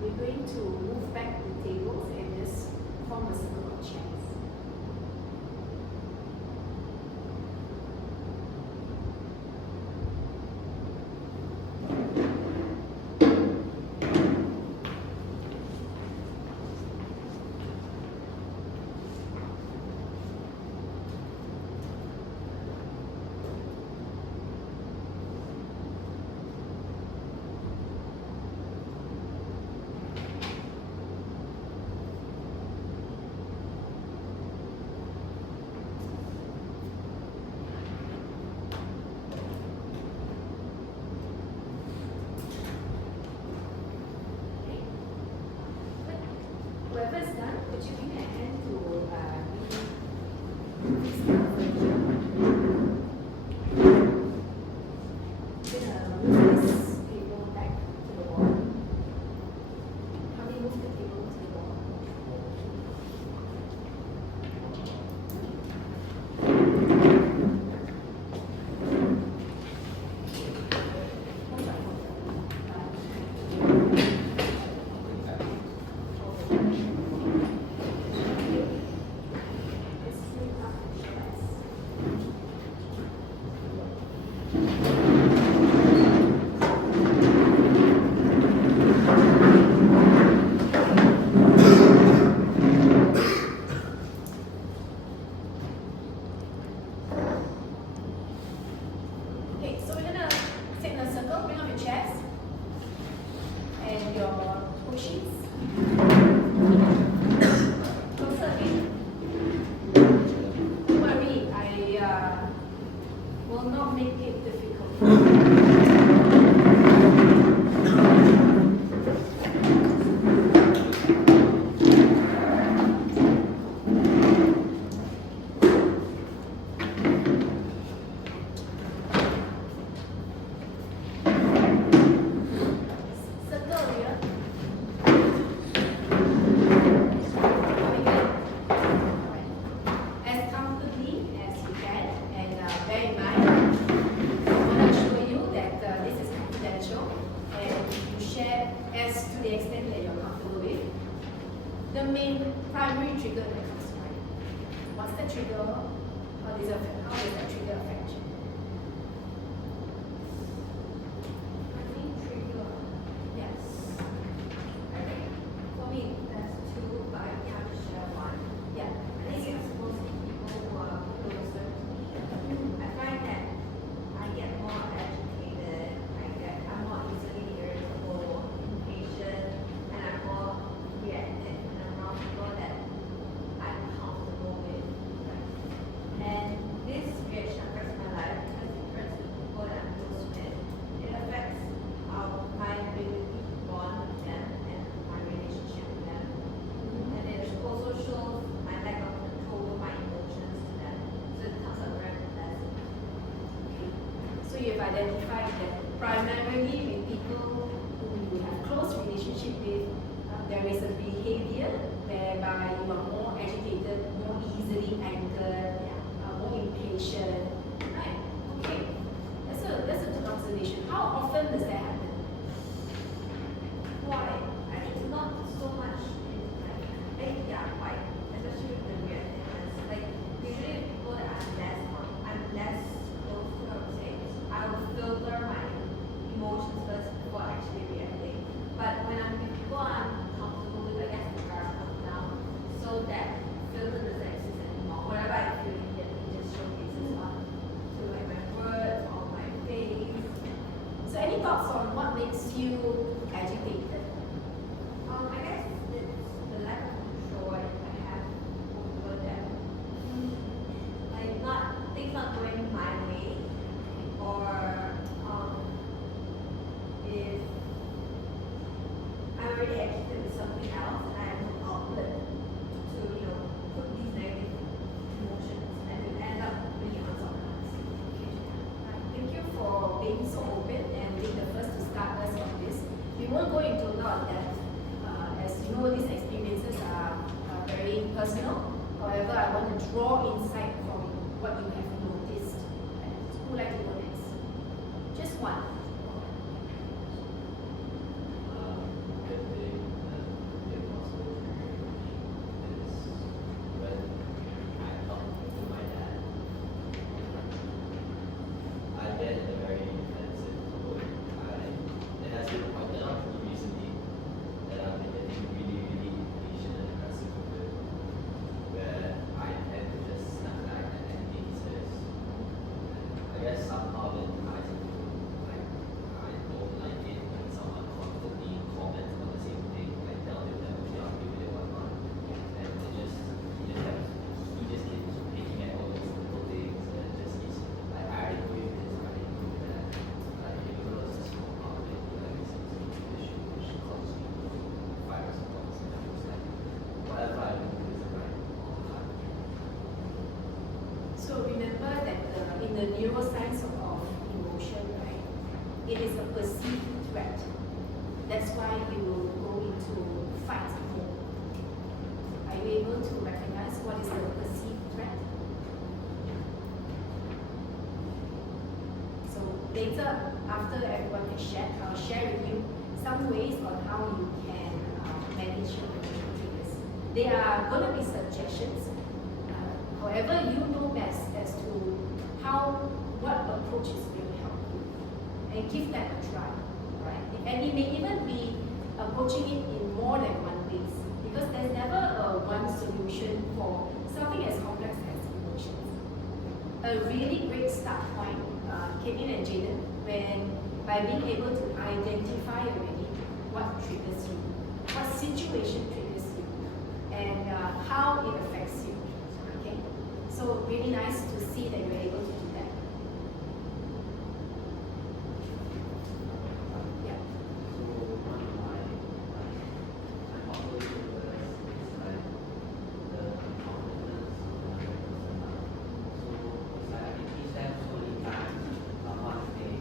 we're going to move back the tables and just form a circle of chairs. Okay. Whoever's done, would you give me a hand to fix the furniture? Move this table back to the wall. How many move the table to the wall? Let's move up the chairs. Okay, so we're gonna sit in a circle, bring up your chairs and your pushies. Closer a bit. Don't worry, I will not make it difficult. Circle here. Coming in. Alright. As comfortably as you can, and bear in mind, I want to assure you that this is confidential and you share as to the extent that you're comfortable with. The main primary trigger that comes to mind. What's the trigger? How does that trigger affect you? Main trigger. Yes. For me, there's two, but I think I'll just share one. Yeah. I think it's mostly people who are closer to me. I find that I get more agitated, I'm more easily irritable, impatient, and I'm more reactive when I'm around people that I'm comfortable with. And this reaction affects my life because it affects the people that I'm close with. It affects my ability to bond with them and my relationship with them. And it also shows my lack of control over my emotions to them. So it comes out very unpleasant. Okay. So you've identified that primarily with people whom you have close relationship with, there is a behavior whereby you are more agitated, more easily angered, more impatient. Right? Okay. That's a good observation. How often does that happen? Why? I think not so much in quite, especially with the reactiveness. Usually with people that I'm less close to, I would say, I will filter my emotions first before actually reacting. But when I'm with people I'm comfortable with, I guess the guard comes down, so that filter doesn't exist anymore. Whatever I feel immediately just showcases on to my words or my face. So any thoughts on what makes you agitated? I guess it's the lack of control I have over them. Things not going my way, or if I'm already agitated with something else and I have no outlet to, put these negative emotions, and it end up bringing on someone else. Thank you for being so open and being the first to start us on this. We won't go into a lot of depth. As you know, these experiences are very personal. However, I want to draw insight from what you have noticed. Who would like to go next? Just one. I neuroscience of emotion, right? It is a perceived threat. That's why you will go into fight mode. Are you able to recognize what is the perceived threat? So later, after everyone has shared, I'll share with you some ways on how you can manage your emotional triggers. They are going to be suggestions. However, you know best as to what approach is going to help you, and give that a try, right? And it may even be approaching it in more than one ways, because there's never one solution for something as complex as emotions. A really great start point, Caitlin and Jaden, by being able to identify already what triggers you, what situation triggers you, and how it affects you. Okay, so really nice to see that you're able to do that. Yeah. So one of my popular triggers is like the confidence of my person. So it's like I can teach them so many times once they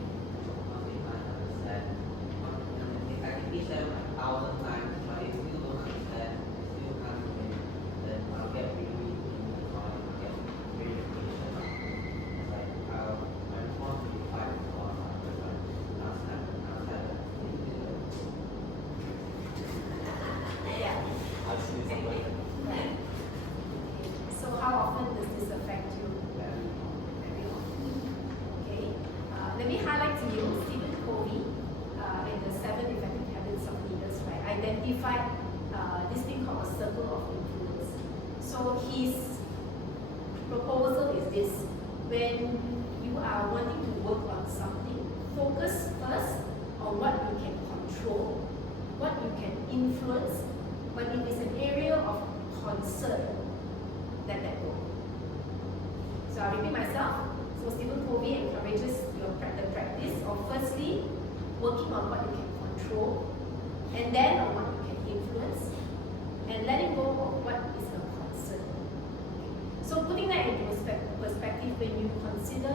understand. I can teach them 1,000 times, but they still don't understand, they still can't relate. Then I'll get really annoyed, get very impatient. It's like my response will be fight or flight. It's like last time. Yeah. I've seen somebody Right. So how often does this affect you? very Very often. Okay. Let me highlight to you Stephen Covey in the 7 Effective Habits of Leaders, right? Identified this thing called a circle of influence. So his proposal is this: when you are wanting to work on something, focus first on what you can control, what you can influence, but if it's an area of concern, let that go. So I'll repeat myself. So Stephen Covey encourages the practice of firstly working on what you can control, and then on what you can influence, and letting go of what is a concern. So putting that into perspective, when you consider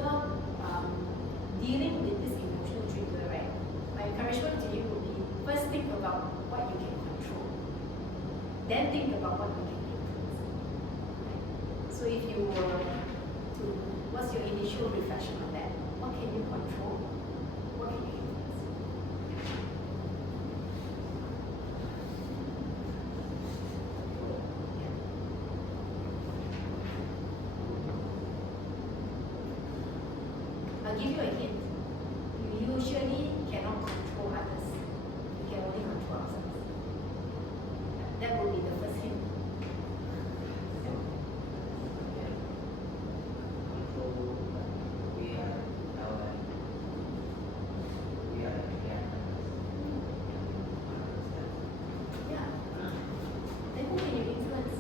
dealing with this emotional trigger, right? My encouragement to you would be first think about what you can control, then think about what you can influence. Right? So if you were to, what's your initial reflection on that? What can you control? What can you influence? I'll give you a hint. You usually cannot control others. You can only control ourselves. That will be the first hint. Yeah. Then who can you influence?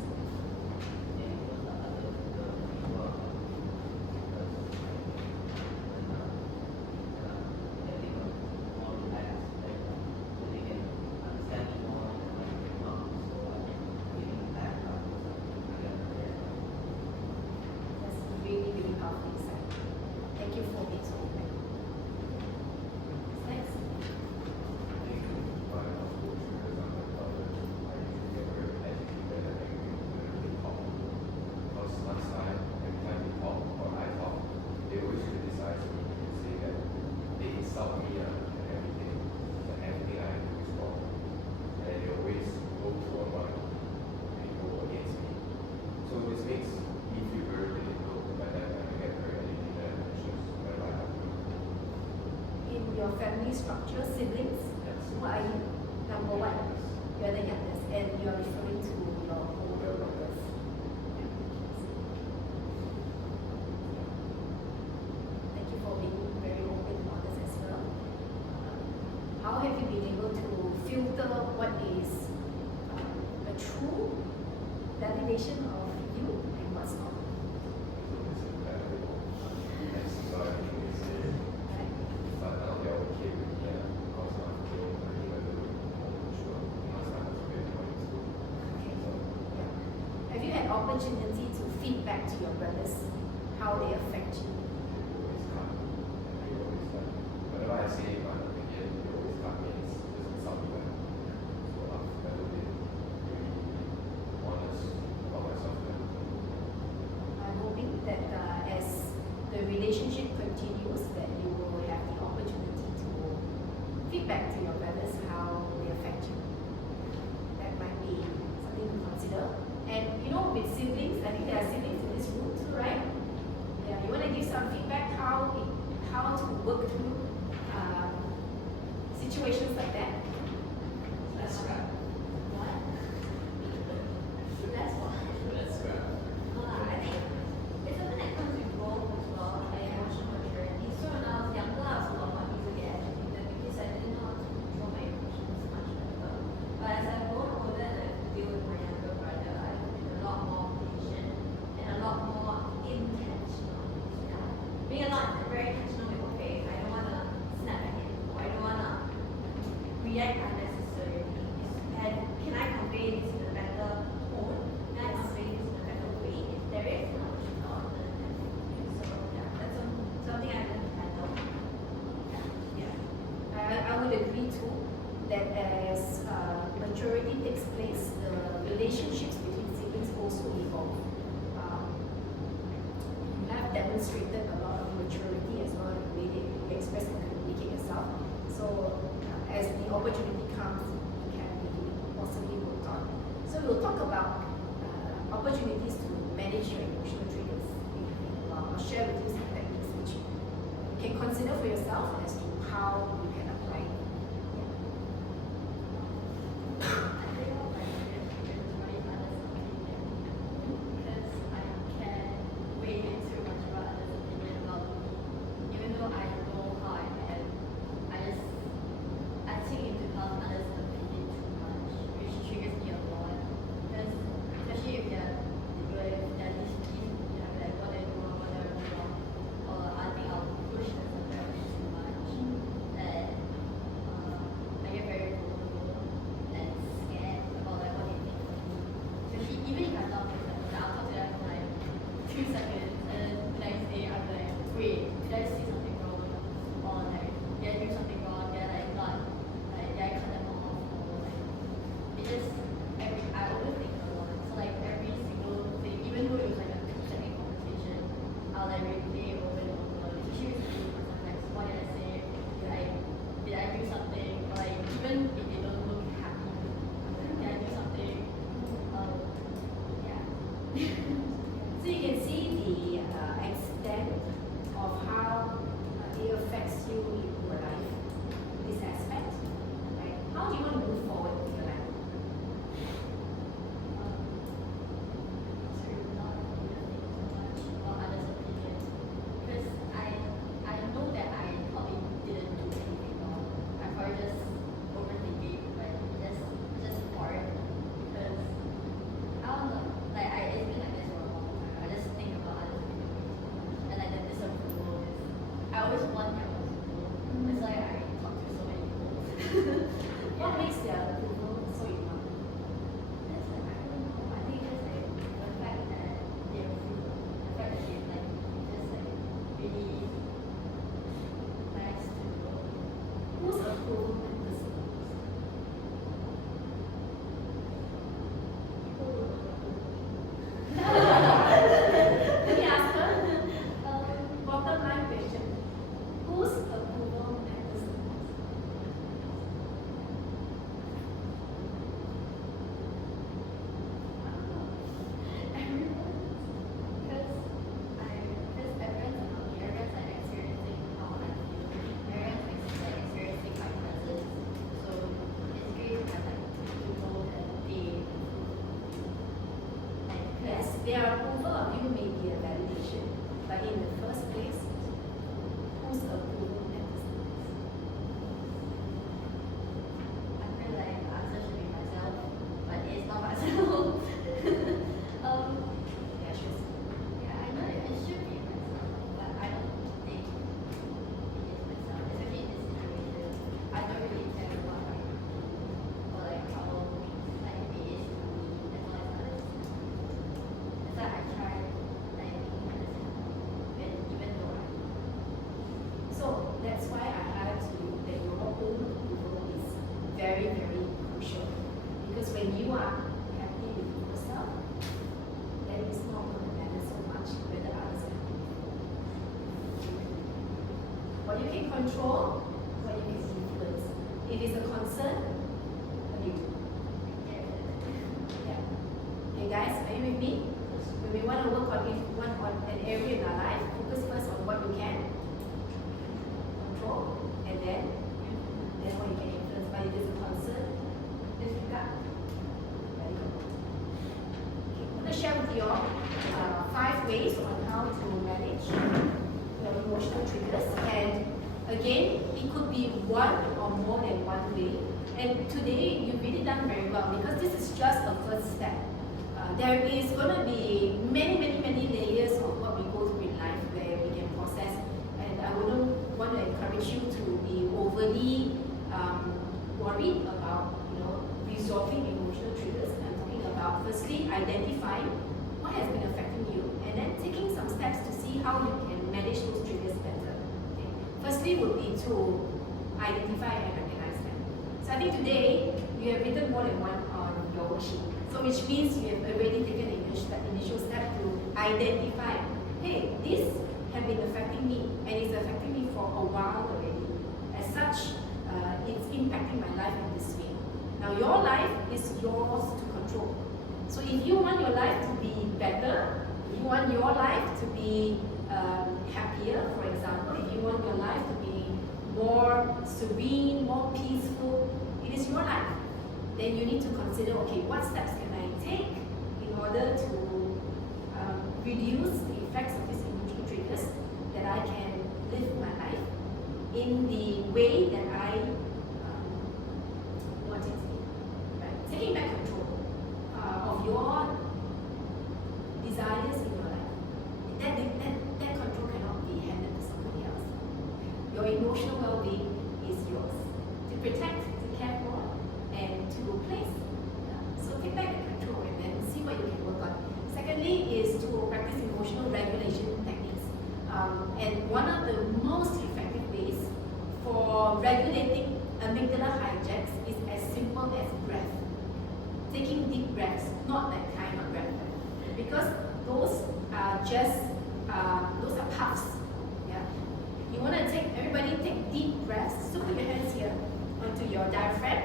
That's really, really powerful insight. Thank you for being so open. Next. So this makes me feel very difficult when I get very angry and anxious whenever I have to. In your family structure, siblings, who are you? Number one, you are the youngest, and you are referring to your older brothers. Thank you for being very open and honest as well. How have you been able to filter what is a true validation of you and what's not? So this is valuable. And so I think it's Right? but now they're okay with me because I'm feeling a little bit more mature. Last time I was very annoying in school. Okay. So Have you had opportunity to feed back to your brothers how they affect you? they always come I say, but again, you always cut me and just insult me back. So I've never been really honest about myself there. I'm hoping that as the relationship continues, that you will have the opportunity to feedback to your brothers how they affect you. That might be something to consider. And you know, with siblings, I think there are siblings in this room too, right? Yeah, you want to give some feedback how to work through situations like that. That's right. What? That's what. That's right. I think it's something that comes with growth as well, like emotional maturity. So when I was younger, I was a lot more easily get agitated because I didn't know how to control my emotions much better. But as I've grown older and I have to deal with my younger brother, I've been a lot more patient and a lot more intentional. Yeah. Being a lot very intentional with, okay, I don't want to snap at him or I don't want to react unnecessarily. And can I convey this in a better tone? Can I convey this in a better way? If there is, no, I should not. So yeah, that's something I learned to handle. Yeah. I would agree too that as maturity takes place, the relationships between siblings also evolve. You have demonstrated a lot of maturity as well in the way that you express and communicate yourself. So as the opportunity comes, it can be possibly worked on. So we'll talk about opportunities to manage your emotional triggers. I'll share with you some techniques which you can consider for yourself as to how you can apply it. I think all my friends are very honest because I care way too much about others' opinion about me. Even though I know how I am, I take into account others' opinion too much, which triggers me a lot. Because especially if they're disagreeing, you know, like what they're doing, what they're wrong, or I think I'll push them sometimes too much. That I get very vulnerable and scared about like what they think of me. Especially even if I talk to them, like, I'll talk to them for like 2 seconds, and then the next day I'm like, wait, did I say something wrong? Or like, did I do something wrong? Did I like not, like, did I cut them off? Or like, it just, I overthink a lot. So like every single thing, even though it was like a 2-second conversation, I'll like replay over and over. Especially with you, like, what did I say? Did I do something? Or like, even if they don't look happy, did I do something? Yeah. So you can see the extent of how it affects you in your life, this aspect. Right? How do you want to move forward with your life? To not overthink too much about others' opinion. Because I know that I probably didn't do anything wrong. I probably just overthinking, but just hard. Because I don't know, like it's been like this for a long time. I just think about others' opinion too much. And like the disapproval is, I always want their approval. That's why I talk to so many people. What makes their approval so important? That's like, I don't know. I think it's like the fact that they approve, the fact that they like just like really nice to know. Whose approval matters the most? People who don't approve. Let me ask her. Um, Bottom line question. Whose approval matters the most? everyone, because everyone's around me, everyone's like experiencing how I feel, everyone's like experiencing my presence. So it's great to have like people that they like Yes, their approval of you may be a validation, but in the first place, whose approval matters the most? I feel like the answer should be myself, but it's not myself. Yeah, sure. Yeah, I know it should be myself, but I don't think it is myself. Especially in this situation, I don't really care about my routine or like how like it is for me as long as others. That's why I control, or if it's influence. If it's a concern, what do you do? Yeah. Okay, guys, are you with me? When we want to work on an area in our life, focus first on what you can control, and then what you can influence. But if it's a concern, disregard. Very good. Okay, I'm going to share with you all 5 ways on how to manage your emotional triggers. And again, it could be one or more than one way. And today, you've really done very well because this is just a first step. There is going to be many layers of what we go through in life where we can process. And I wouldn't want to encourage you to be overly worried about, resolving emotional triggers. I'm talking about firstly identifying what has been affecting you, and then taking some steps to see how you can manage those triggers better. Okay. Firstly would be to identify and recognize them. So I think today you have written more than one on your worksheet. So which means you have already taken the initial step to identify, hey, this has been affecting me and it's affecting me for a while already. As such, it's impacting my life in this way. Now your life is yours to control. So if you want your life to be better, if you want your life to be happier, for example, if you want your life to be more serene, more peaceful, it is your life. Then you need to consider, okay, what steps can I take in order to reduce the effects of these emotional triggers, that I can live my life in the way that I want it to be. Right? Taking back control of your desires in your life. That control cannot be handed to somebody else. Your emotional well-being is yours to protect, to care for, and to place. So take back the control and then see what you can work on. Secondly is to practice emotional regulation techniques. And one of the most effective ways for regulating amygdala hijacks is as simple as breath. Taking deep breaths, not that kind of breath. Because those are those are puffs. Yeah. You want to everybody take deep breaths. So put your hands here onto your diaphragm.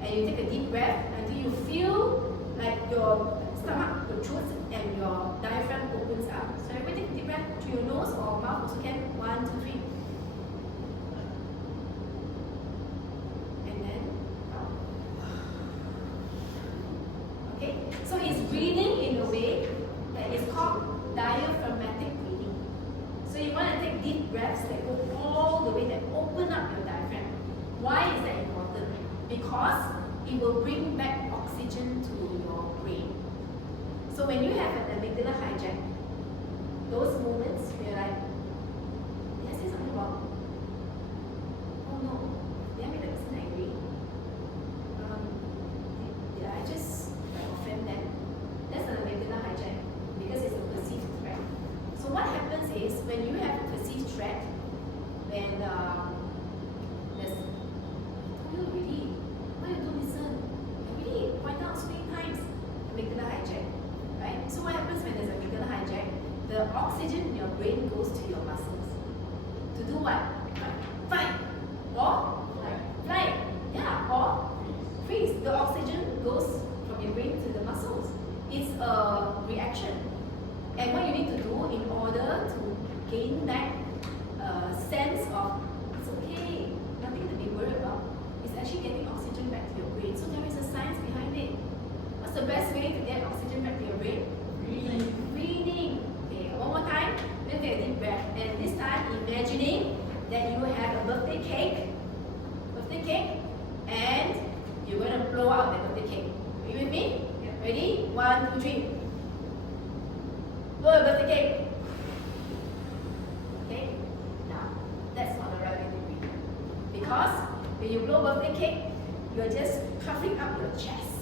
And you take a deep breath until you feel like your stomach protrudes and your diaphragm opens up. So everybody take a deep breath through your nose or mouth also can. 1, 2, 3. And then out. Okay? So it's breathing in a way that is called diaphragmatic breathing. So you want to take deep breaths that go all the way, that open up your diaphragm. Why is that important? Because it will bring back oxygen to your brain. So when you have an amygdala hijack, those moments where you're like, did I say something wrong? Oh no, did I make the person angry? Did I just offend them? That's an amygdala hijack because it's a perceived threat. So what happens is when you have a perceived threat, when there's you already, why you don't listen? I already point out so many times, amygdala hijack, right? So what happens when there's amygdala hijack? The oxygen in your brain goes to your muscles. To do what? Fight. Or flight. Yeah, or freeze. The oxygen goes from your brain to the muscles. It's a reaction. And what you need to do in order to gain back a sense of it's okay, nothing to be worried about, is actually getting oxygen back to your brain. So there is a science behind it. What's the best way to get oxygen back to your brain? Breathing. Okay, one more time. We'll take a deep breath. And this time, imagining that you have a birthday cake, and you're going to blow out the birthday cake. Are you with me? Yeah. Ready? 1, 2, 3. Blow the birthday cake. Okay? Now, that's not the right way to breathe. Because when you blow birthday cake, you're just puffing up your chest.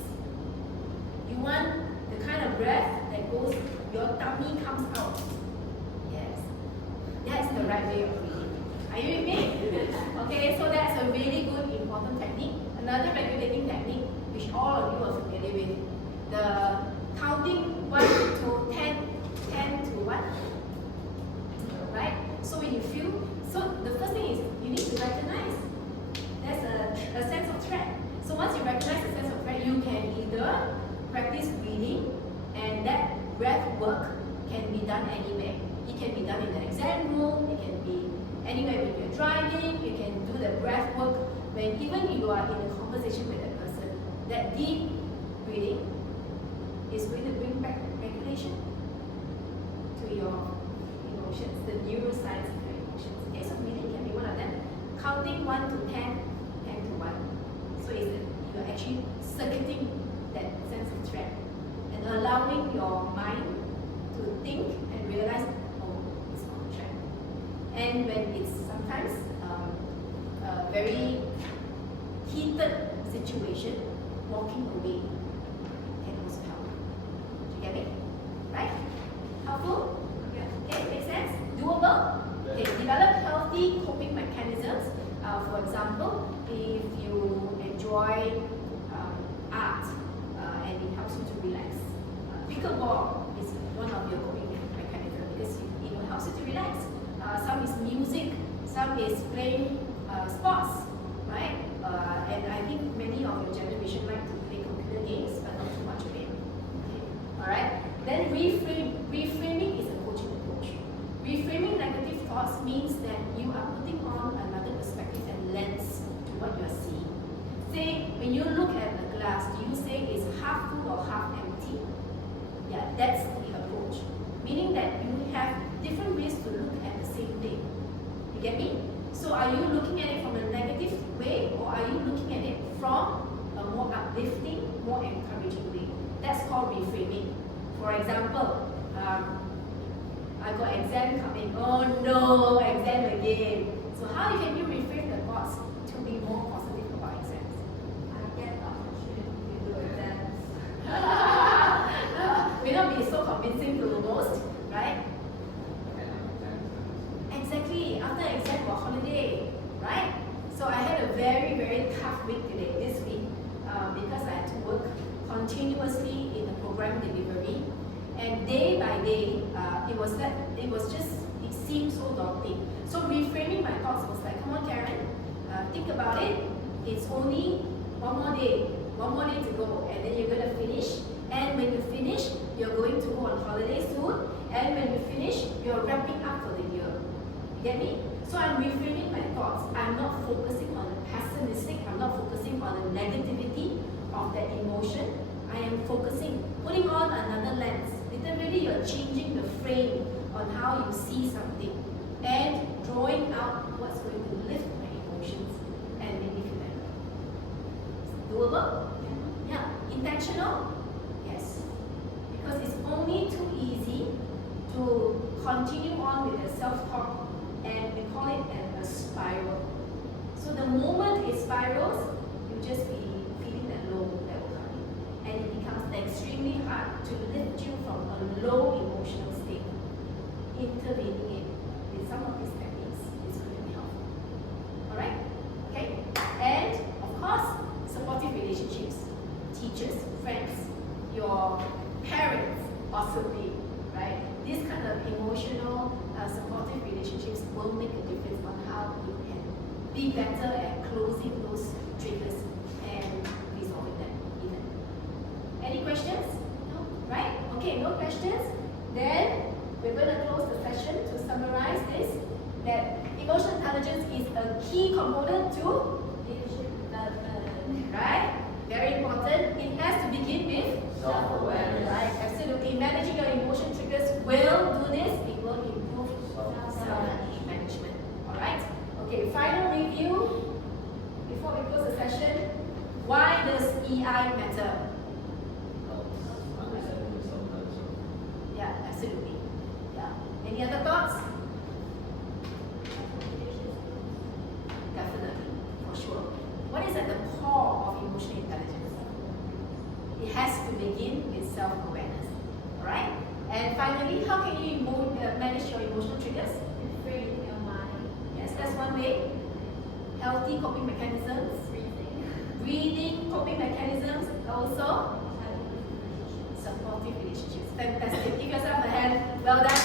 You want the kind of breath that goes, your tummy comes out. Yes. That's the right way of breathing. Are you with me? Okay, so that's a really good, important technique. Another regulating technique, which all of you are familiar with. The counting 1 to 10, 10 to what? Right? So when you feel, so the first thing is, you need breath work can be done anywhere. It can be done in the exam room, it can be anywhere when you're driving, you can do the breath work when even you are in a conversation with a person. That deep breathing is going to bring back regulation to your emotions, the neuroscience of your emotions. Okay, so breathing can be one of them. Counting 1 to 10, 10 to 1. So you're actually circuiting that sense of threat and allowing your mind to think and realize, oh, it's on track. And when it's sometimes a very heated situation, walking away can also help. Do you get me? Right? Helpful? Okay, makes sense? Doable? Okay, develop healthy coping mechanisms. For example, if you enjoy art and it helps you to relax, pickleball is one of your coping mechanisms because it helps you to relax. Some is music, some is playing sports, right? And I think many of your generation like to play computer games, but not too much of it. Okay. All right. Then reframing is a coaching approach. Reframing negative thoughts means that you are putting on another perspective and lens to what you are seeing. Say, when you look at the glass, do you say it's half full or half empty? Yeah, that's the approach. Meaning that you have different ways to look at the same thing. You get me? So are you looking at it from a negative way or are you looking at it from a more uplifting, more encouraging way? That's called reframing. For example, I got exam coming. Oh no, exam again. So how can you reframe the thoughts to be more positive about exams? I get the opportunity to do exams. May not be so convincing to most, right? Exactly, after exam or holiday, right? So I had a very, very tough week today, this week, because I had to work continuously in the program delivery. And day by day, it seemed so daunting. So reframing my thoughts was like, come on Karen, think about it. It's only one more day to go, and then you're gonna finish. And when you finish, you're going to go on holiday soon. And when you finish, you're wrapping up for the year. You get me? So I'm reframing my thoughts. I'm not focusing on the pessimistic, I'm not focusing on the negativity of that emotion. I am focusing, putting on another lens. Literally, you're changing the frame on how you see something and drawing out what's going to lift my emotions and make me feel better. Doable? Yeah. Intentional? Yes. Because it's only too easy to continue on with the self-talk, and we call it a spiral. So the moment it spirals, you just be feeling that low that will come in, and it becomes extremely hard to lift you from a low emotional state. Intervening it with some of these techniques is going to be helpful. All right? Okay. And of course, supportive relationships, teachers, friends, your parents, possibly, right? This kind of emotional, supportive relationships will make a difference on how you can be better at closing those triggers and resolving them even. Any questions? No? Right? Okay, no questions? Then we're going to close the session to summarize this, that emotional intelligence is a key component to Leadership development. right? Very important. It has to begin with Self-awareness. Right, absolutely. Managing your emotion triggers will do this. It will improve self-management. All right. Okay. Final review before we close the session. Why does EI matter? Understanding yourself better. Yeah, absolutely. Yeah. Any other thoughts? Definitely, for sure. What is at the core of emotional intelligence? It has to begin with self-awareness. Alright? And finally, how can you manage your emotional triggers? Reframing your mind. Yes, that's one way. Healthy coping mechanisms. Breathing coping mechanisms. Also, supportive relationships. Fantastic. Give yourself a hand. Well done.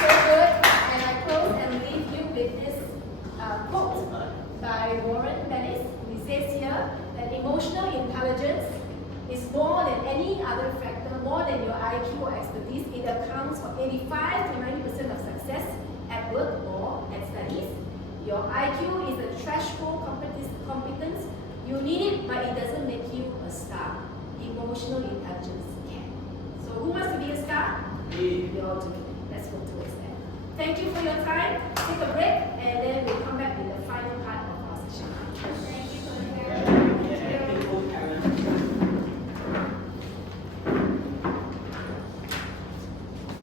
So good. And I close and leave you with this quote by Warren Bennis. He says here that emotional intelligence is more than any other factor, more than your IQ or expertise, it accounts for 85 to 90% of success at work or at studies. Your IQ is a threshold competence. You need it, but it doesn't make you a star. Emotional intelligence can. So who wants to be a star? Me. We all do. Let's work towards that. Thank you for your time. Take a break.